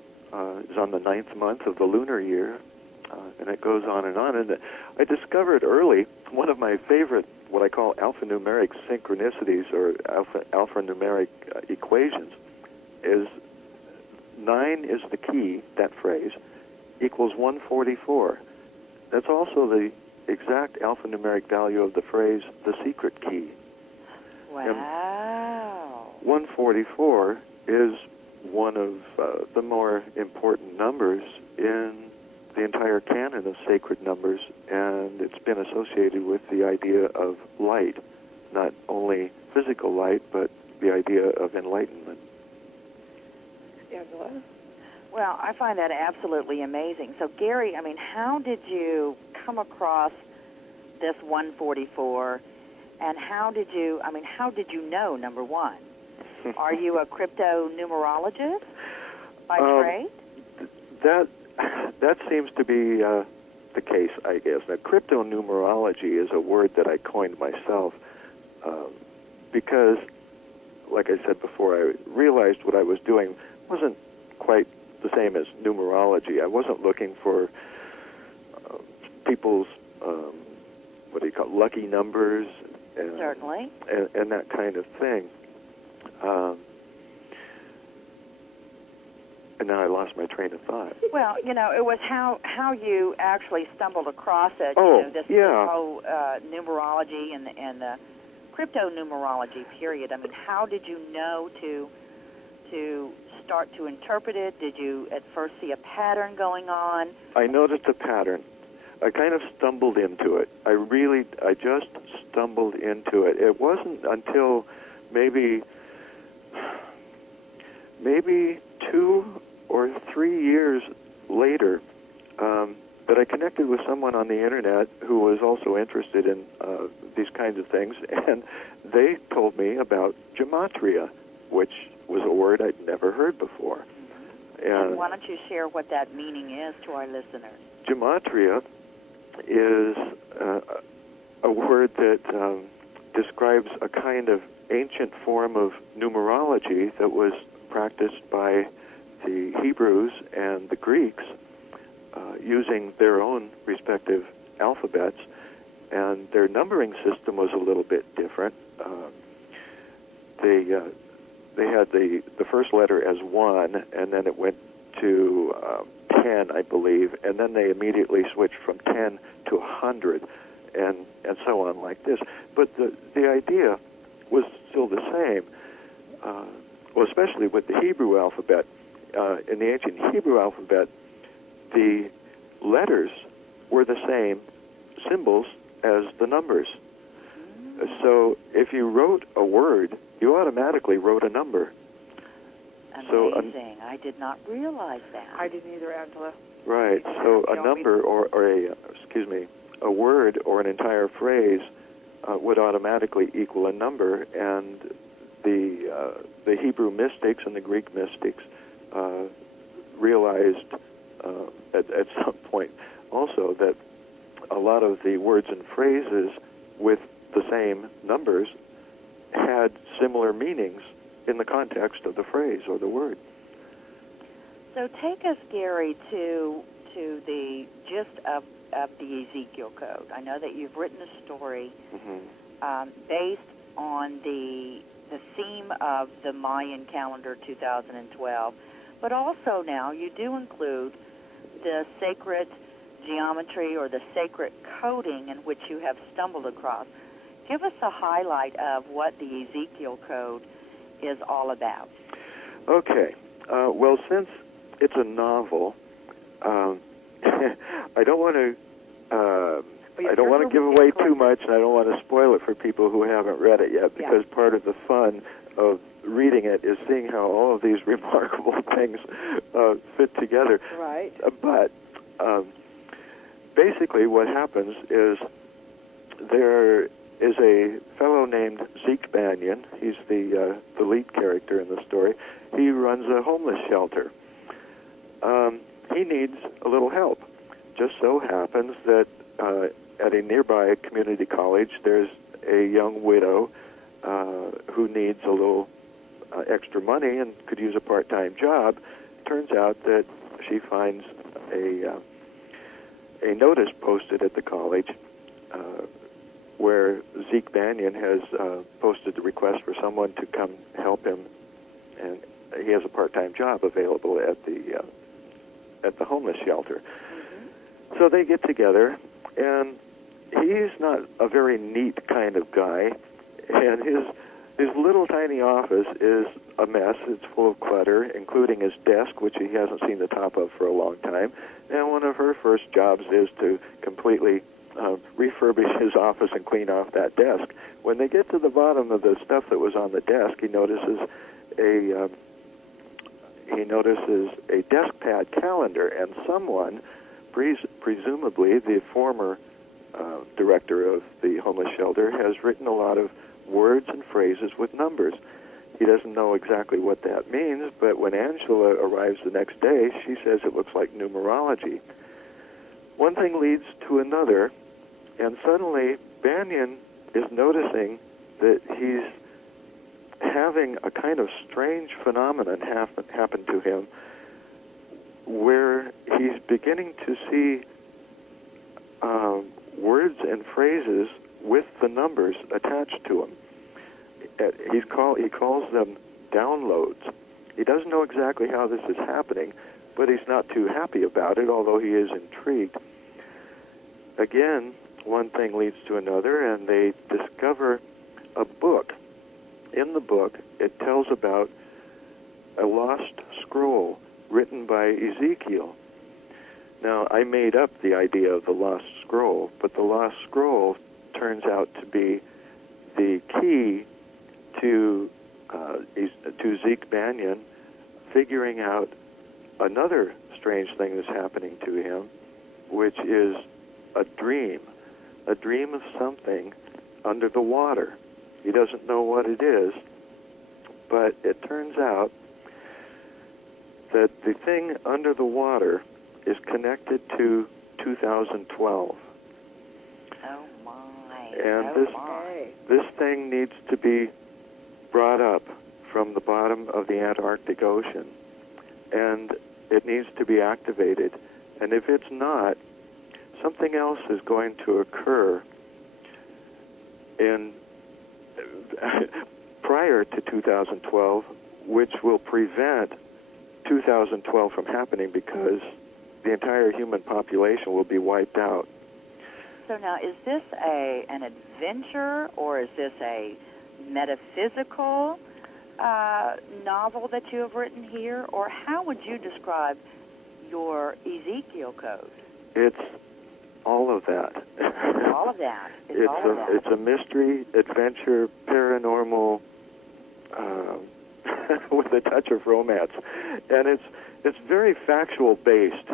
is on the 9th month of the lunar year, and it goes on and on. And I discovered early one of my favorite, what I call alphanumeric synchronicities or alphanumeric equations is 9 is the key, that phrase, equals 144. That's also the exact alphanumeric value of the phrase, the secret key. Wow. And 144 is one of the more important numbers in the entire canon of sacred numbers, and it's been associated with the idea of light, not only physical light, but the idea of enlightenment. Angela? Well, I find that absolutely amazing. So, Gary, I mean, how did you come across this 144, and how did you know, number one? Are you a crypto-numerologist by trade? That seems to be the case, I guess. Now, crypto-numerology is a word that I coined myself because, like I said before, I realized what I was doing wasn't quite the same as numerology. I wasn't looking for people's, lucky numbers and, Certainly. and that kind of thing. And now I lost my train of thought. Well, it was how you actually stumbled across it. This whole numerology and the crypto-numerology period. I mean, how did you know to start to interpret it? Did you at first see a pattern going on? I noticed a pattern. I kind of stumbled into it. I just stumbled into it. It wasn't until maybe 2 or 3 years later that I connected with someone on the internet who was also interested in these kinds of things, and they told me about gematria, which was a word I'd never heard before. And why don't you share what that meaning is to our listeners? Gematria is a word that describes a kind of ancient form of numerology that was practiced by the Hebrews and the Greeks using their own respective alphabets, and their numbering system was a little bit different. They had the first letter as 1, and then it went to 10, I believe, and then they immediately switched from 10 to 100, and so on like this. But the idea was still the same, well, especially with the Hebrew alphabet. In the ancient Hebrew alphabet, the letters were the same symbols as the numbers. So if you wrote a word, you automatically wrote a number. Amazing. I did not realize that. I didn't either, Angela. Right. So a number or a word or an entire phrase would automatically equal a number, and the Hebrew mystics and the Greek mystics realized at some point also that a lot of the words and phrases with the same numbers had similar meanings in the context of the phrase or the word. So take us, Gary, to the gist of the Ezekiel Code. I know that you've written a story based on the theme of the Mayan calendar 2012, but also now you do include the sacred geometry or the sacred coding in which you have stumbled across. Give us a highlight of what the Ezekiel Code is all about. Okay. Well, since it's a novel, I don't want to. I don't want to give away too much, and I don't want to spoil it for people who haven't read it yet, because part of the fun of reading it is seeing how all of these remarkable things fit together. Right. But basically what happens is there is a fellow named Zeke Banyan. He's the lead character in the story. He runs a homeless shelter. He needs a little help. Just so happens that at a nearby community college, there's a young widow who needs a little extra money and could use a part-time job. Turns out that she finds a notice posted at the college where Zeke Banyan has posted the request for someone to come help him, and he has a part-time job available at the homeless shelter. Mm-hmm. So they get together, and he's not a very neat kind of guy, and his little tiny office is a mess. It's full of clutter, including his desk, which he hasn't seen the top of for a long time. And one of her first jobs is to completely refurbish his office and clean off that desk. When they get to the bottom of the stuff that was on the desk, he notices a desk pad calendar, and someone, presumably the former director of the homeless shelter, has written a lot of words and phrases with numbers. He doesn't know exactly what that means, but when Angela arrives the next day, she says it looks like numerology. One thing leads to another, and suddenly Banyan is noticing that he's having a kind of strange phenomenon happen to him where he's beginning to see words and phrases with the numbers attached to them. He calls them downloads. He doesn't know exactly how this is happening, but he's not too happy about it, although he is intrigued. Again, one thing leads to another, and they discover a book. In the book, it tells about a lost scroll written by Ezekiel. Now, I made up the idea of the lost scroll, but the lost scroll turns out to be the key to Zeke Banyan figuring out another strange thing that's happening to him, which is a dream of something under the water. He doesn't know what it is, but it turns out that the thing under the water is connected to 2012. Oh, my. And this thing needs to be brought up from the bottom of the Antarctic Ocean, and it needs to be activated. And if it's not, something else is going to occur prior to 2012, which will prevent 2012 from happening because the entire human population will be wiped out. So now, is this an adventure, or is this a metaphysical novel that you have written here, or how would you describe your Ezekiel Code? It's all of that. All of that. It's a mystery, adventure, paranormal, with a touch of romance, and it's very factual based.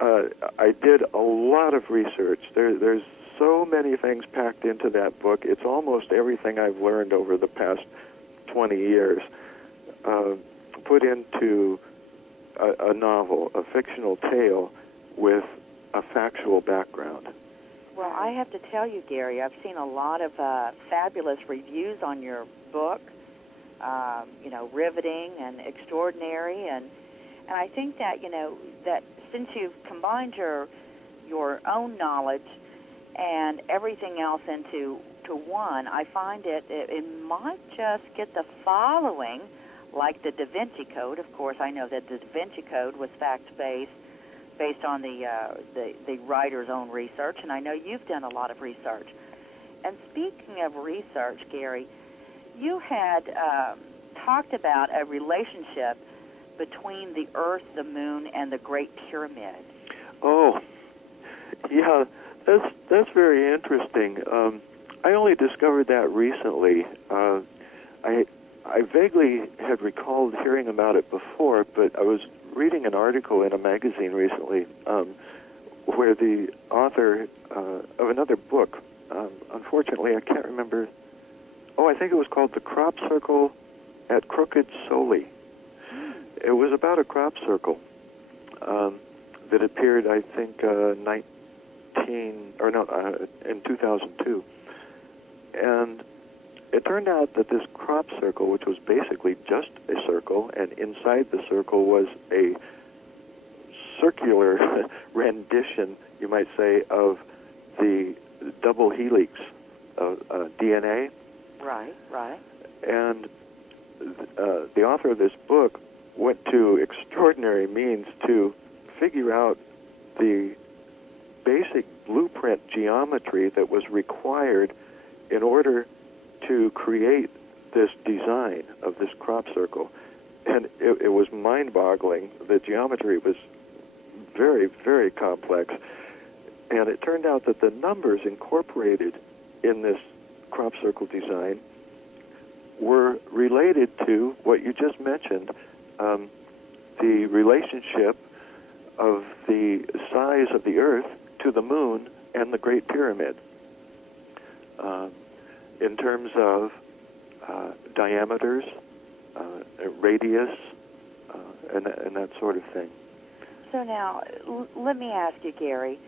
I did a lot of research. There's so many things packed into that book. It's almost everything I've learned over the past 20 years put into a novel, a fictional tale with a factual background. Well, I have to tell you, Gary, I've seen a lot of fabulous reviews on your book, riveting and extraordinary, and I think that, that since you've combined your own knowledge and everything else into one, I find it might just get the following, like the Da Vinci Code. Of course, I know that the Da Vinci Code was fact-based, based on the writer's own research, and I know you've done a lot of research. And speaking of research, Gary, you had talked about a relationship between the Earth, the Moon, and the Great Pyramid. Oh, yeah, that's very interesting. I only discovered that recently. I vaguely had recalled hearing about it before, but I was reading an article in a magazine recently where the author of another book, unfortunately I can't remember, I think it was called The Crop Circle at Crooked Soli. It was about a crop circle that appeared, I think, in 2002. And it turned out that this crop circle, which was basically just a circle, and inside the circle was a circular rendition, you might say, of the double helix of DNA. Right, right. And the author of this book went to extraordinary means to figure out the basic blueprint geometry that was required in order to create this design of this crop circle. And it was mind-boggling. The geometry was very, very complex. And it turned out that the numbers incorporated in this crop circle design were related to what you just mentioned, the relationship of the size of the Earth to the Moon and the Great Pyramid in terms of diameters, radius, and that sort of thing. So now, let me ask you, Gary,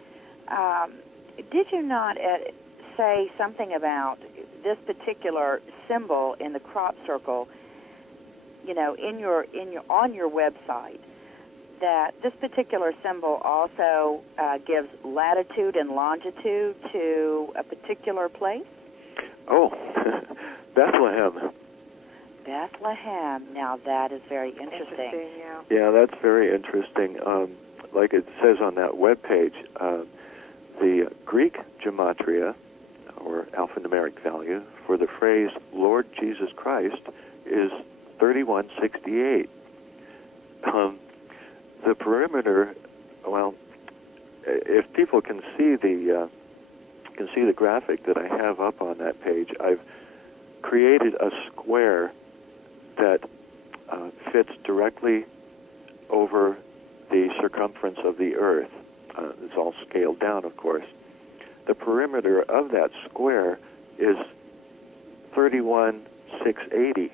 did you not say something about this particular symbol in the crop circle, on your website, that this particular symbol also gives latitude and longitude to a particular place? Oh, Bethlehem. Bethlehem. Now that is very interesting. Yeah. Yeah, that's very interesting. Like it says on that webpage, the Greek gematria, or alphanumeric value, for the phrase Lord Jesus Christ is 3168. The perimeter, well, if people can see the graphic that I have up on that page, I've created a square that fits directly over the circumference of the Earth. It's all scaled down, of course. The perimeter of that square is 31,680.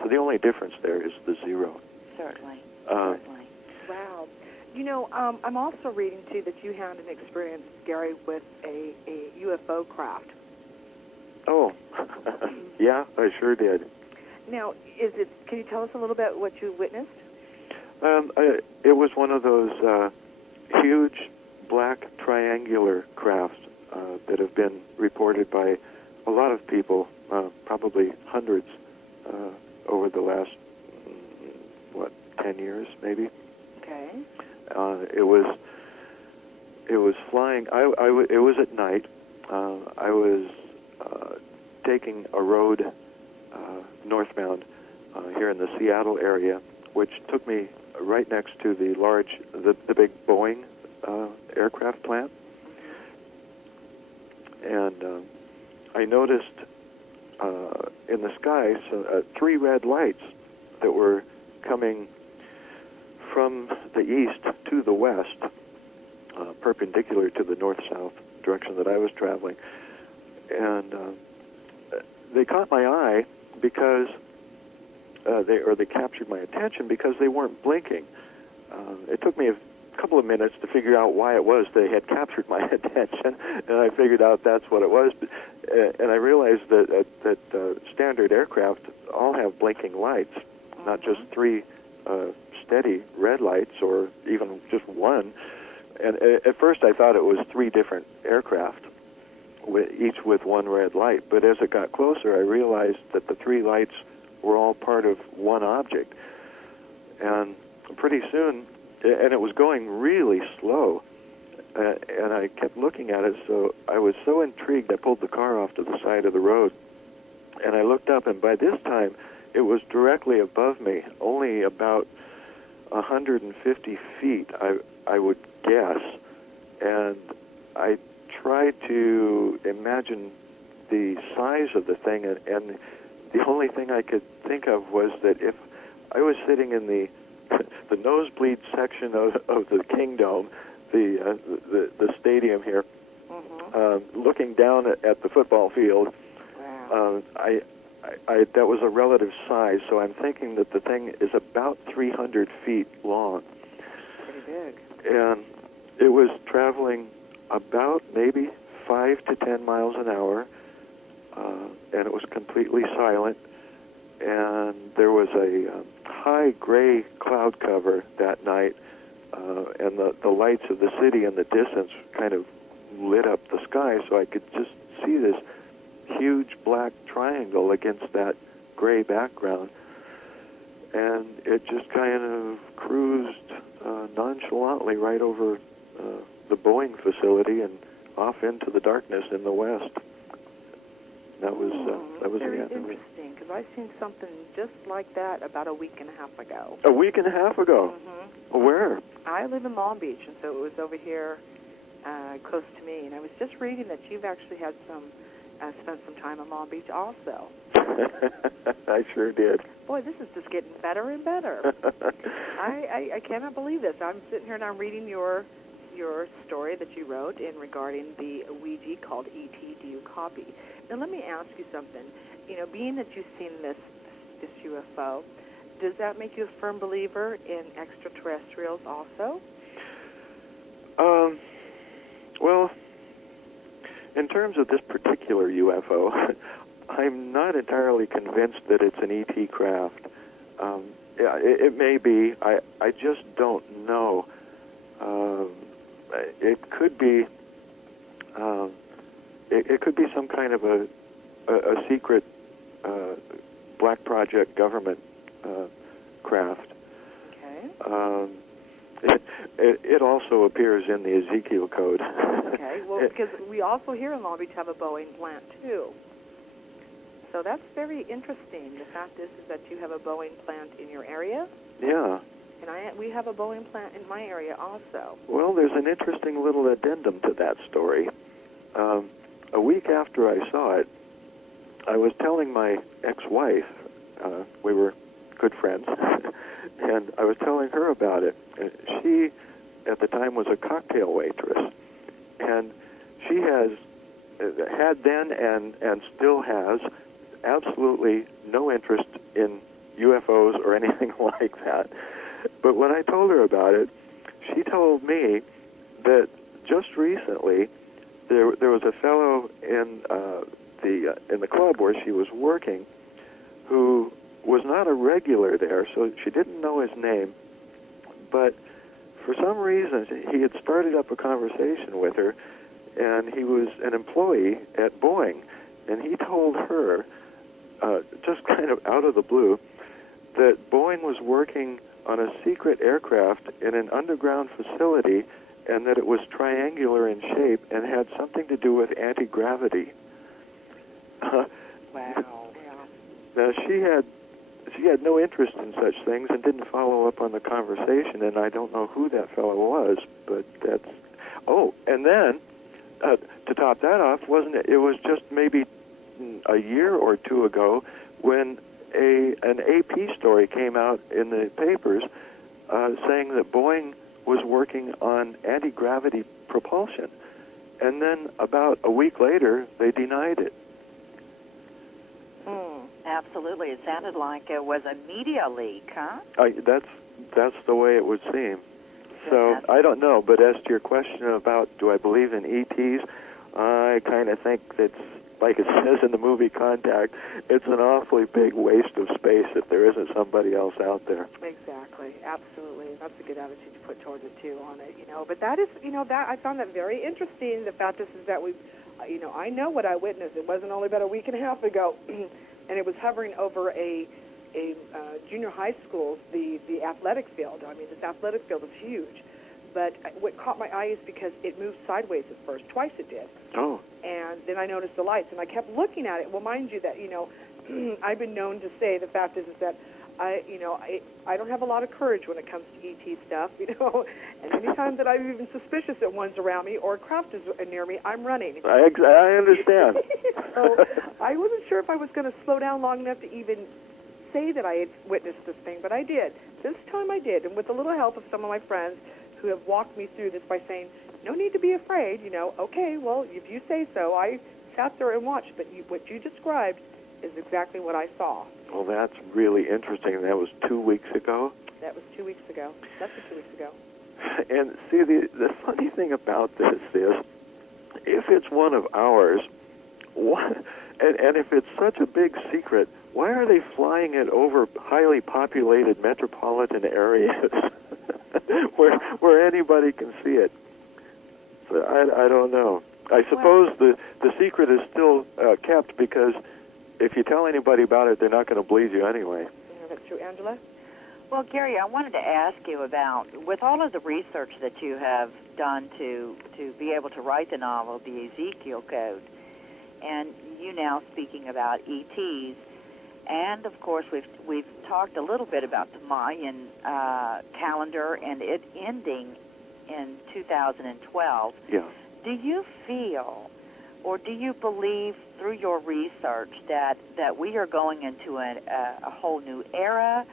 So the only difference there is the zero. Certainly. Wow. I'm also reading, too, that you had an experience, Gary, with a UFO craft. Oh, yeah, I sure did. Now, can you tell us a little bit what you witnessed? It was one of those huge black triangular crafts that have been reported by a lot of people, probably hundreds, over the last, 10 years, maybe. Okay. It was flying. It was at night. I was taking a road northbound here in the Seattle area, which took me right next to the big Boeing aircraft plant. And I noticed in the sky three red lights that were coming from the east to the west, perpendicular to the north-south direction that I was traveling. And they caught my eye because they captured my attention because they weren't blinking. It took me a couple of minutes to figure out why it was they had captured my attention, and I figured out that's what it was. And I realized that standard aircraft all have blinking lights, not just three steady red lights or even just one. And at first I thought it was three different aircraft, each with one red light. But as it got closer, I realized that the three lights were all part of one object. And pretty soon, and it was going really slow, and I kept looking at it, so I was so intrigued, I pulled the car off to the side of the road, and I looked up, and by this time, it was directly above me, only about 150 feet, I would guess, and I tried to imagine the size of the thing, and the only thing I could think of was that if I was sitting in the the nosebleed section of the Kingdome, the stadium here, looking down at the football field, Wow. that was a relative size, so I'm thinking that the thing is about 300 feet long. Pretty big. And it was traveling about maybe 5 to 10 miles an hour, and it was completely silent. And there was a high gray cloud cover that night, and the lights of the city in the distance kind of lit up the sky, so I could just see this huge black triangle against that gray background. And it just kind of cruised nonchalantly right over the Boeing facility and off into the darkness in the west. That was very the end of it. interesting, because I seen something just like that about a week and a half ago. A week and a half ago? Mm-hmm. Where? I live in Long Beach, and so it was over here close to me. And I was just reading that you've actually had spent some time in Long Beach also. I sure did. Boy, this is just getting better and better. I cannot believe this. I'm sitting here and I'm reading your story that you wrote in regarding the Ouija called E.T. Do you copy? Now, let me ask you something. You know, being that you've seen this UFO, does that make you a firm believer in extraterrestrials also? Well, in terms of this particular UFO, I'm not entirely convinced that it's an ET craft. Yeah, it may be. I just don't know. It could be. It could be some kind of a secret black project government craft. Okay. It also appears in the Ezekiel Code. Okay. Well, because we also here in Long Beach have a Boeing plant too. So that's very interesting. The fact is that you have a Boeing plant in your area. Yeah. And we have a Boeing plant in my area also. Well, there's an interesting little addendum to that story. A week after I saw it, I was telling my ex-wife, we were good friends, and I was telling her about it. She, at the time, was a cocktail waitress, and she had then and still has absolutely no interest in UFOs or anything like that. But when I told her about it, she told me that just recently there was a fellow in the club where she was working who was not a regular there, so she didn't know his name. But for some reason, he had started up a conversation with her, and he was an employee at Boeing, and he told her, just kind of out of the blue, that Boeing was working on a secret aircraft in an underground facility, and that it was triangular in shape and had something to do with anti-gravity. Wow. Now, she had no interest in such things and didn't follow up on the conversation, and I don't know who that fellow was, but that's... Oh, and then, to top that off, wasn't it? It was just maybe a year or two ago when an AP story came out in the papers saying that Boeing was working on anti-gravity propulsion. And then about a week later, they denied it. Absolutely. It sounded like it was a media leak, huh? That's the way it would seem. So I don't know, but as to your question about do I believe in ETs, I kind of think that's, like it says in the movie Contact, it's an awfully big waste of space if there isn't somebody else out there. Exactly. Absolutely. That's a good attitude to put towards it, too, on it, But that is, that I found that very interesting. The fact is that we, I know what I witnessed. It wasn't only about a week and a half ago, and it was hovering over a junior high school, the athletic field. I mean, this athletic field is huge. But what caught my eye is because it moved sideways at first. Twice it did. Oh. And then I noticed the lights, and I kept looking at it. Well, mind you that, I've been known to say the fact is that I don't have a lot of courage when it comes to ET stuff, and anytime that I'm even suspicious that one's around me or a craft is near me, I'm running. I understand. So I wasn't sure if I was going to slow down long enough to even say that I had witnessed this thing, but I did. This time I did, and with a little help of some of my friends who have walked me through this by saying, no need to be afraid, okay, well, if you say so. I sat there and watched, but what you described is exactly what I saw. Well, that's really interesting. That was 2 weeks ago? That was 2 weeks ago. Less than 2 weeks ago. And see, the funny thing about this is, if it's one of ours, and if it's such a big secret, why are they flying it over highly populated metropolitan areas where anybody can see it? So I don't know. I suppose the secret is still kept because if you tell anybody about it, they're not going to believe you anyway. Yeah, that's true. Angela? Well, Gary, I wanted to ask you about, with all of the research that you have done to be able to write the novel, The Ezekiel Code, and you now speaking about ETs, and of course we've talked a little bit about the Mayan calendar and it ending in 2012. Yeah. Do you feel, or do you believe through your research that we are going into a whole new era?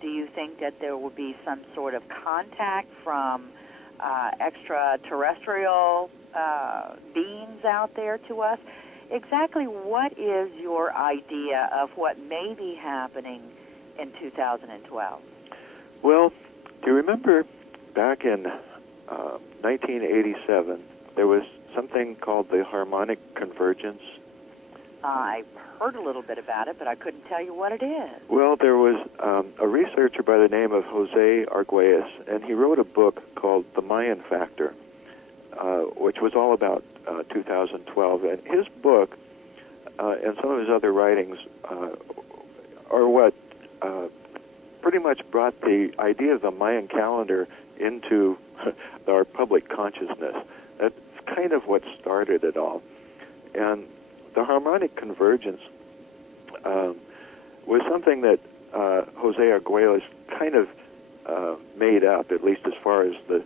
Do you think that there will be some sort of contact from extraterrestrial beings out there to us? Exactly what is your idea of what may be happening in 2012? Well, do you remember back in 1987, there was something called the harmonic convergence? I've heard a little bit about it, but I couldn't tell you what it is. Well, there was a researcher by the name of Jose Arguelles, and he wrote a book called The Mayan Factor, which was all about 2012. And his book and some of his other writings are what pretty much brought the idea of the Mayan calendar into our public consciousness. That's kind of what started it all. And the harmonic convergence was something that Jose Arguelles kind of made up, at least as far as the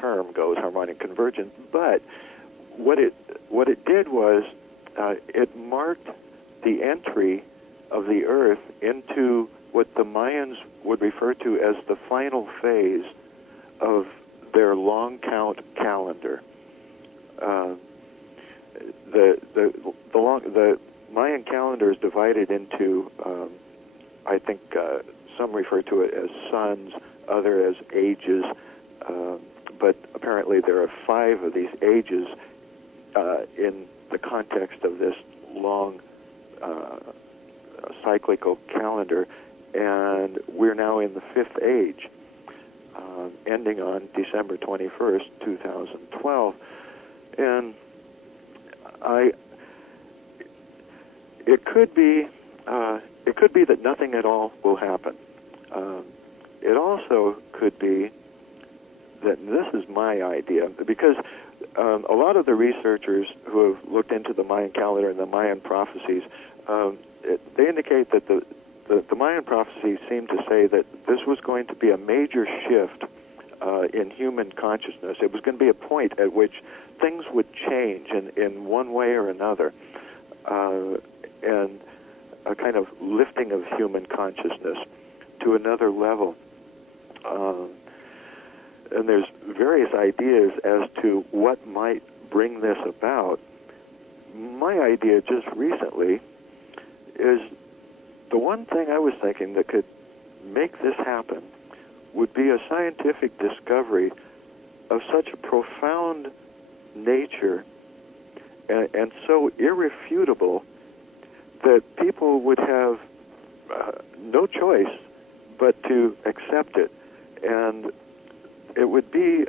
term goes, harmonic convergence. But what it did was it marked the entry of the Earth into what the Mayans would refer to as the final phase of their long count calendar. The Mayan calendar is divided into, I think some refer to it as suns, other as ages, but apparently there are 5 of these ages in the context of this long cyclical calendar, and we're now in the 5th age, ending on December 21st, 2012. And it could be that nothing at all will happen. It also could be that, and this is my idea, because a lot of the researchers who have looked into the Mayan calendar and the Mayan prophecies, they indicate that the Mayan prophecies seem to say that this was going to be a major shift in human consciousness. It was going to be a point at which things would change in one way or another, and a kind of lifting of human consciousness to another level. And there's various ideas as to what might bring this about. My idea just recently is the one thing I was thinking that could make this happen would be a scientific discovery of such a profound nature and so irrefutable that people would have no choice but to accept it. And it would be,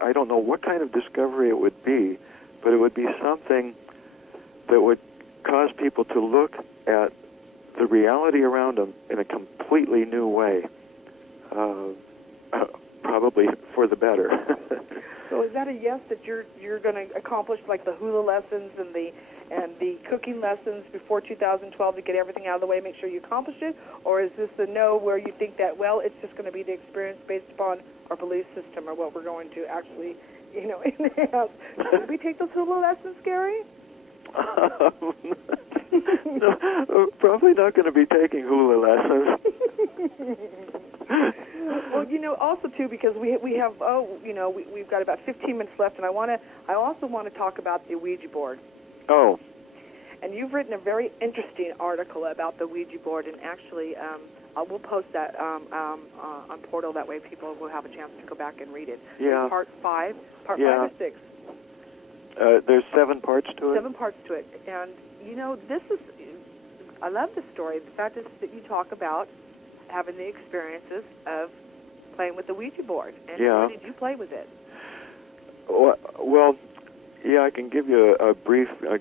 I don't know what kind of discovery it would be, but it would be something that would cause people to look at the reality around them in a completely new way. probably for the better. So is that a yes that you're going to accomplish like the hula lessons and the cooking lessons before 2012 to get everything out of the way, make sure you accomplish it, or is this a no where you think that it's just going to be the experience based upon our belief system or what we're going to actually, enhance? Should we take those hula lessons, Gary? No, probably not going to be taking hula lessons. Well, also too, because we have we've got about 15 minutes left, and I also want to talk about the Ouija board. Oh. And you've written a very interesting article about the Ouija board, and actually, we'll post that on Portal. That way, people will have a chance to go back and read it. Yeah. Part 5 or 6. There's 7 parts to it. 7 parts to it, and this is. I love this story. The fact is that you talk about having the experiences of playing with the Ouija board, and how did you play with it? Well, yeah, I can give you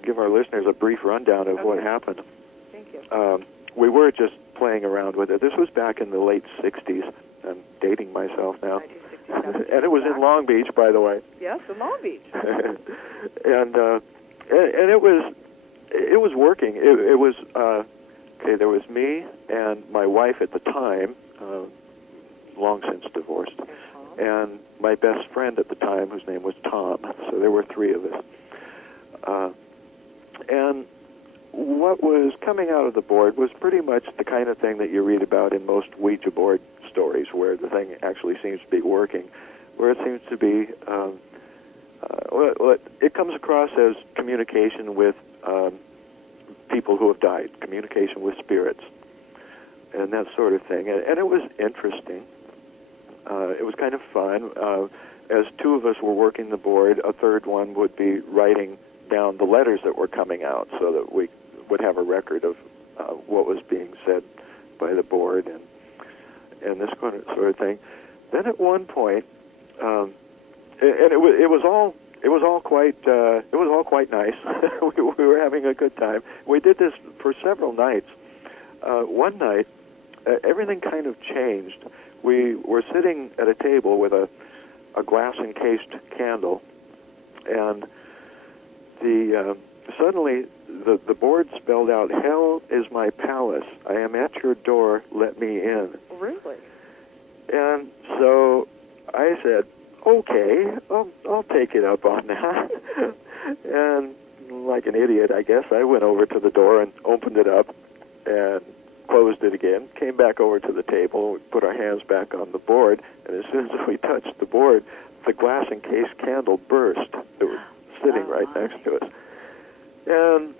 give our listeners a brief rundown of what happened. Thank you. We were just playing around with it. This was back in the late 60s. I'm dating myself now. 1967. And it was in Long Beach, by the way. Yes, in Long Beach. and it was working. It was there was me and my wife at the time, long since divorced, and my best friend at the time, whose name was Tom. So there were 3 of us. And what was coming out of the board was pretty much the kind of thing that you read about in most Ouija board stories, where the thing actually seems to be working, where it seems to be, it comes across as communication with people who have died, communication with spirits, and that sort of thing. And it was interesting. It was kind of fun. As 2 of us were working the board, a third one would be writing down the letters that were coming out so that we would have a record of what was being said by the board and this kind of sort of thing. Then at one point, and it was all quite nice. we were having a good time. We did this for several nights. One night, everything kind of changed. We were sitting at a table with a glass-encased candle, and suddenly the board spelled out, "Hell is my palace. I am at your door. Let me in." Really? And so I said, "Okay, I'll take it up on that." And like an idiot, I guess, I went over to the door and opened it up and closed it again, came back over to the table, we put our hands back on the board, and as soon as we touched the board, the glass-encased candle burst. It was sitting right next to us. And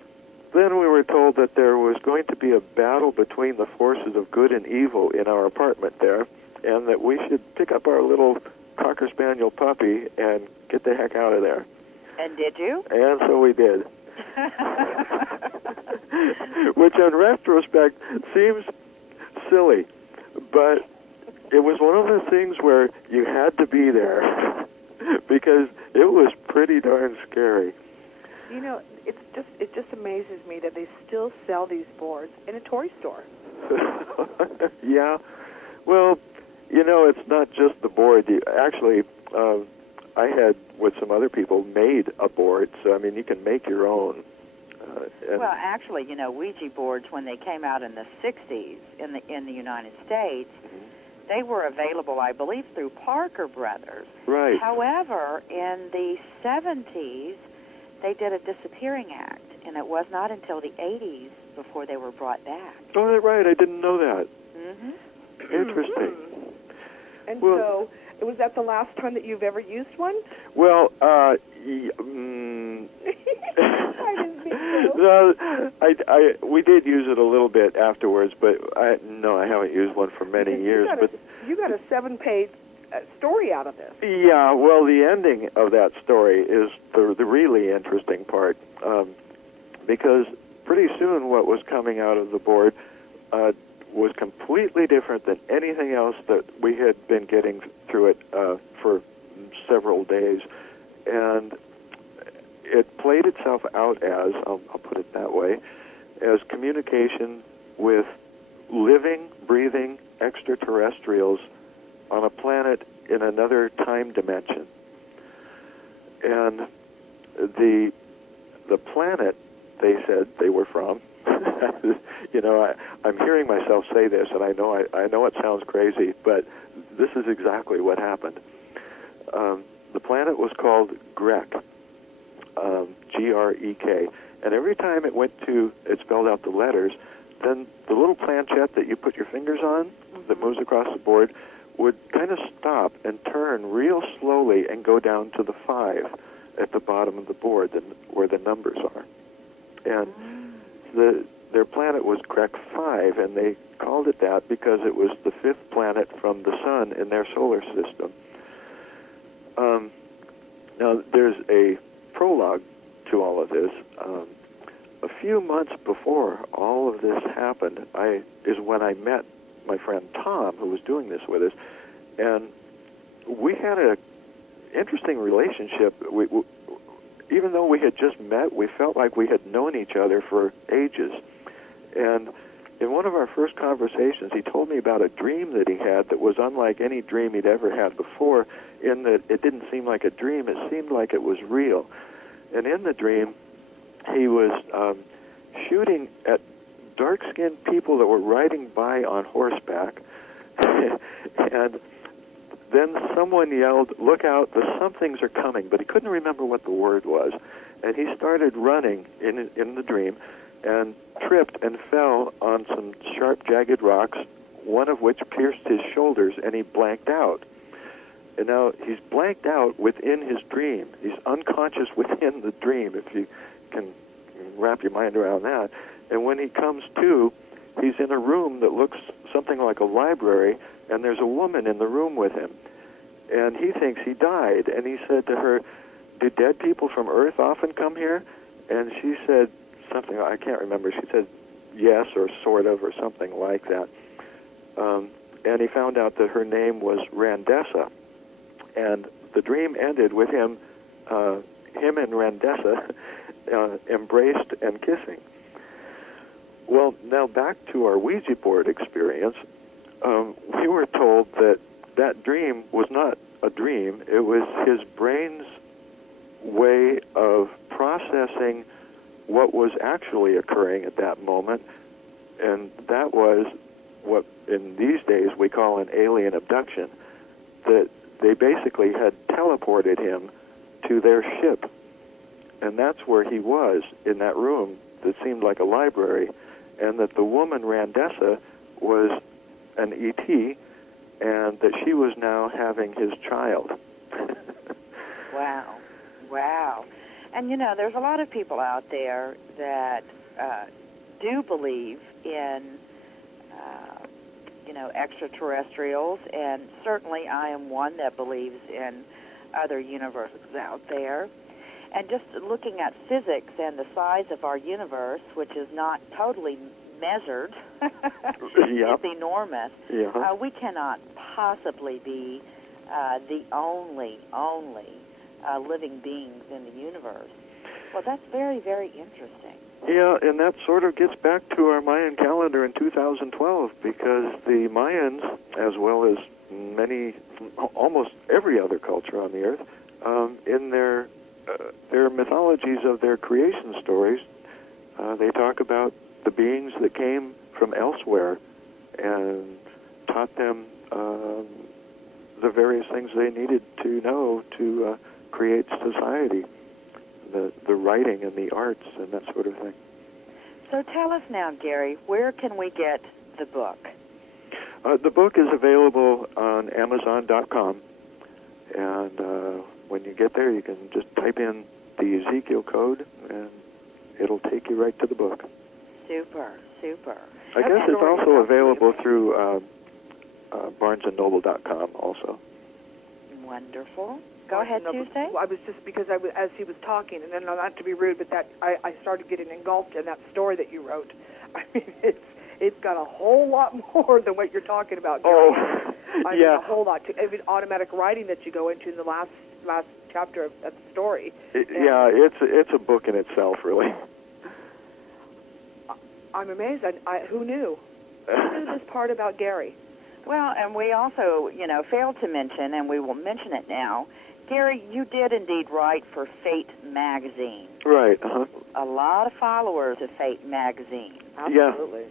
then we were told that there was going to be a battle between the forces of good and evil in our apartment there, and that we should pick up our little Cocker Spaniel puppy and get the heck out of there. And did you? And so we did. Which in retrospect seems silly, but it was one of the things where you had to be there because it was pretty darn scary. It just amazes me that they still sell these boards in a toy store. Yeah. Well, it's not just the board. Actually, I had, with some other people, made a board. So, I mean, you can make your own. Well, actually, Ouija boards, when they came out in the 60s in the United States, they were available, I believe, through Parker Brothers. Right. However, in the 70s, they did a disappearing act, and it was not until the 80s before they were brought back. Oh, that's right. I didn't know that. Mm-hmm. Interesting. And so, was that the last time that you've ever used one? Well, I didn't think so. No, we did use it a little bit afterwards, but I haven't used one for many years. You got a 7-page story out of this. Yeah, well, the ending of that story is the really interesting part, because pretty soon what was coming out of the board was completely different than anything else that we had been getting through it for several days. And it played itself out as, I'll put it that way, as communication with living, breathing extraterrestrials on a planet in another time dimension. And the planet they said they were from, you know, I'm hearing myself say this, and I know it sounds crazy, but this is exactly what happened. The planet was called Grek, Grek, and every time it spelled out the letters, then the little planchette that you put your fingers on that moves across the board would kind of stop and turn real slowly and go down to the 5 at the bottom of the board where the numbers are. And their planet was Grek 5, and they called it that because it was the 5th planet from the sun in their solar system. Now, there's a prologue to all of this. A few months before all of this happened is when I met my friend Tom, who was doing this with us, and we had an interesting relationship. Even though we had just met, we felt like we had known each other for ages. And in one of our first conversations, he told me about a dream that he had that was unlike any dream he'd ever had before, in that it didn't seem like a dream, it seemed like it was real. And in the dream, he was shooting at dark-skinned people that were riding by on horseback, and then someone yelled, "Look out, the somethings are coming," but he couldn't remember what the word was. And he started running in the dream and tripped and fell on some sharp, jagged rocks, one of which pierced his shoulders, and he blanked out. And now he's blanked out within his dream. He's unconscious within the dream, if you can wrap your mind around that. And when he comes to, he's in a room that looks something like a library, and there's a woman in the room with him. And he thinks he died. And he said to her, "Do dead people from Earth often come here?" And she said something, I can't remember. She said yes, or sort of, or something like that. And he found out that her name was Randessa. And the dream ended with him and Randessa embraced and kissing. Well, now back to our Ouija board experience. We were told that dream was not a dream. It was his brain's way of processing what was actually occurring at that moment, and that was what in these days we call an alien abduction. That they basically had teleported him to their ship, and that's where he was, in that room that seemed like a library, and that the woman Randessa was an ET, and that she was now having his child. Wow. And, you know, there's a lot of people out there that do believe in, extraterrestrials, and certainly I am one that believes in other universes out there. And just looking at physics and the size of our universe, which is not totally measured, it's enormous. Yeah. We cannot possibly be the only living beings in the universe. Well, that's very, very interesting. Yeah, and that sort of gets back to our Mayan calendar in 2012, because the Mayans, as well as almost every other culture on the earth, in their mythologies of their creation stories, they talk about the beings that came from elsewhere and taught them the various things they needed to know to create society, the writing and the arts and that sort of thing. So tell us now, Gary, where can we get the book? The book is available on Amazon.com, and when you get there, you can just type in the Ezekiel code, and it'll take you right to the book. Super. I guess it's also available through BarnesandNoble.com also. Wonderful. Go ahead, Tuesday. I was just, because as he was talking, and then not to be rude, but that I started getting engulfed in that story that you wrote. I mean, it's got a whole lot more than what you're talking about, Gary. Oh, I mean, a whole lot. Even automatic writing that you go into in the last chapter of the story. It's a book in itself, really. I'm amazed. Who knew? Who knew this part about Gary? Well, and we also, failed to mention, and we will mention it now, Gary, you did indeed write for Fate magazine. Right. Uh-huh. A lot of followers of Fate magazine. Absolutely.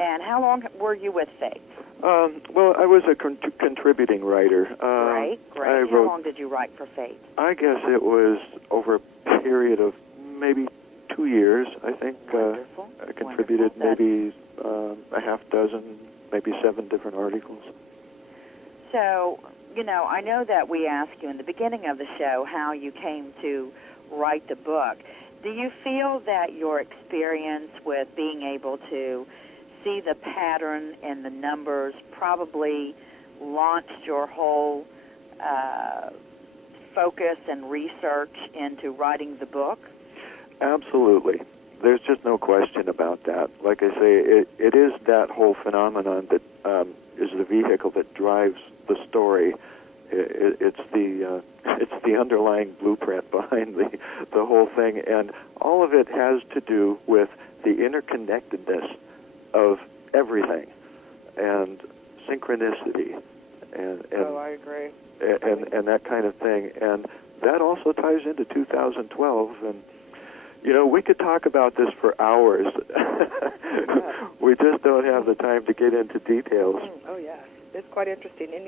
And how long were you with Fate? Well, I was a contributing writer. Great. How long did you write for Fate? I guess it was over a period of maybe 2 years, I think. Wonderful. I contributed maybe a half dozen, maybe 7 different articles. So, I know that we asked you in the beginning of the show how you came to write the book. Do you feel that your experience with being able to see the pattern in the numbers probably launched your whole focus and research into writing the book? Absolutely. There's just no question about that. Like I say, it is that whole phenomenon that is the vehicle that drives the story. It's the underlying blueprint behind the whole thing, and all of it has to do with the interconnectedness of everything and synchronicity and I agree. And that kind of thing, and that also ties into 2012. And we could talk about this for hours. We just don't have the time to get into details. Oh yes, it's quite interesting, and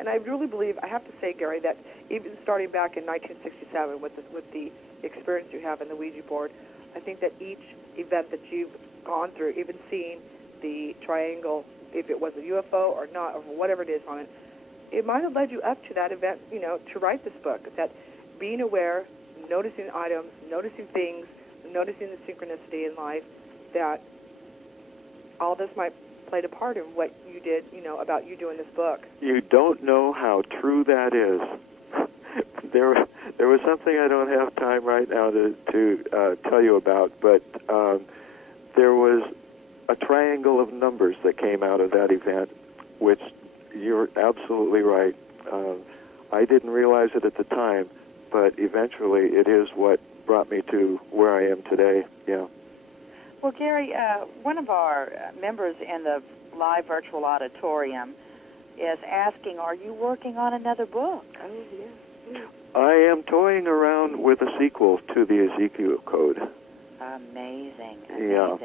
and I really believe, I have to say, Gary, that even starting back in 1967 with the experience you have in the Ouija board, I think that each event that you've gone through, even seeing the triangle, if it was a UFO or not, or whatever it is on it, it might have led you up to that event, to write this book. That being aware, noticing items, noticing things, noticing the synchronicity in life, that all this might played a part in what you did, about you doing this book. You don't know how true that is. There was something I don't have time right now to tell you about, but there was a triangle of numbers that came out of that event, which you're absolutely right. I didn't realize it at the time, but eventually it is what brought me to where I am today. Yeah. Well, Gary, one of our members in the live virtual auditorium is asking, are you working on another book? Oh, yeah. I am toying around with a sequel to the Ezekiel Code. Amazing. Yeah.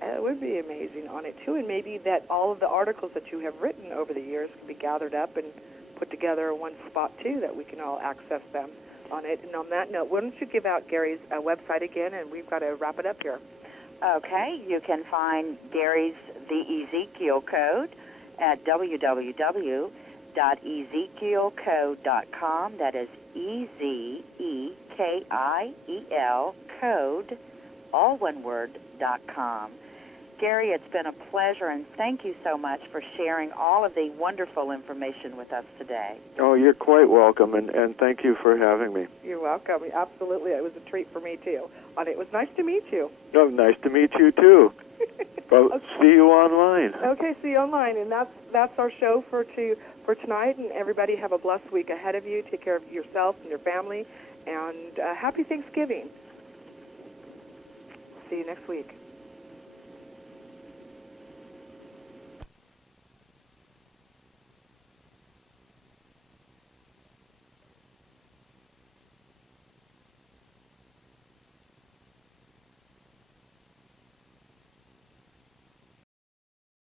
It would be amazing on it, too, and maybe that all of the articles that you have written over the years can be gathered up and put together in one spot, too, that we can all access them on it. And on that note, why don't you give out Gary's website again, and we've got to wrap it up here. Okay, you can find Gary's The Ezekiel Code at www.ezekielcode.com. That is EZEKIEL code, all one word, .com. Gary, it's been a pleasure, and thank you so much for sharing all of the wonderful information with us today. Oh, you're quite welcome, and thank you for having me. You're welcome. Absolutely. It was a treat for me, too. And it was nice to meet you. Oh, nice to meet you, too. Well, see you online. Okay, see you online. And that's our show for tonight, and everybody have a blessed week ahead of you. Take care of yourself and your family, and happy Thanksgiving. See you next week.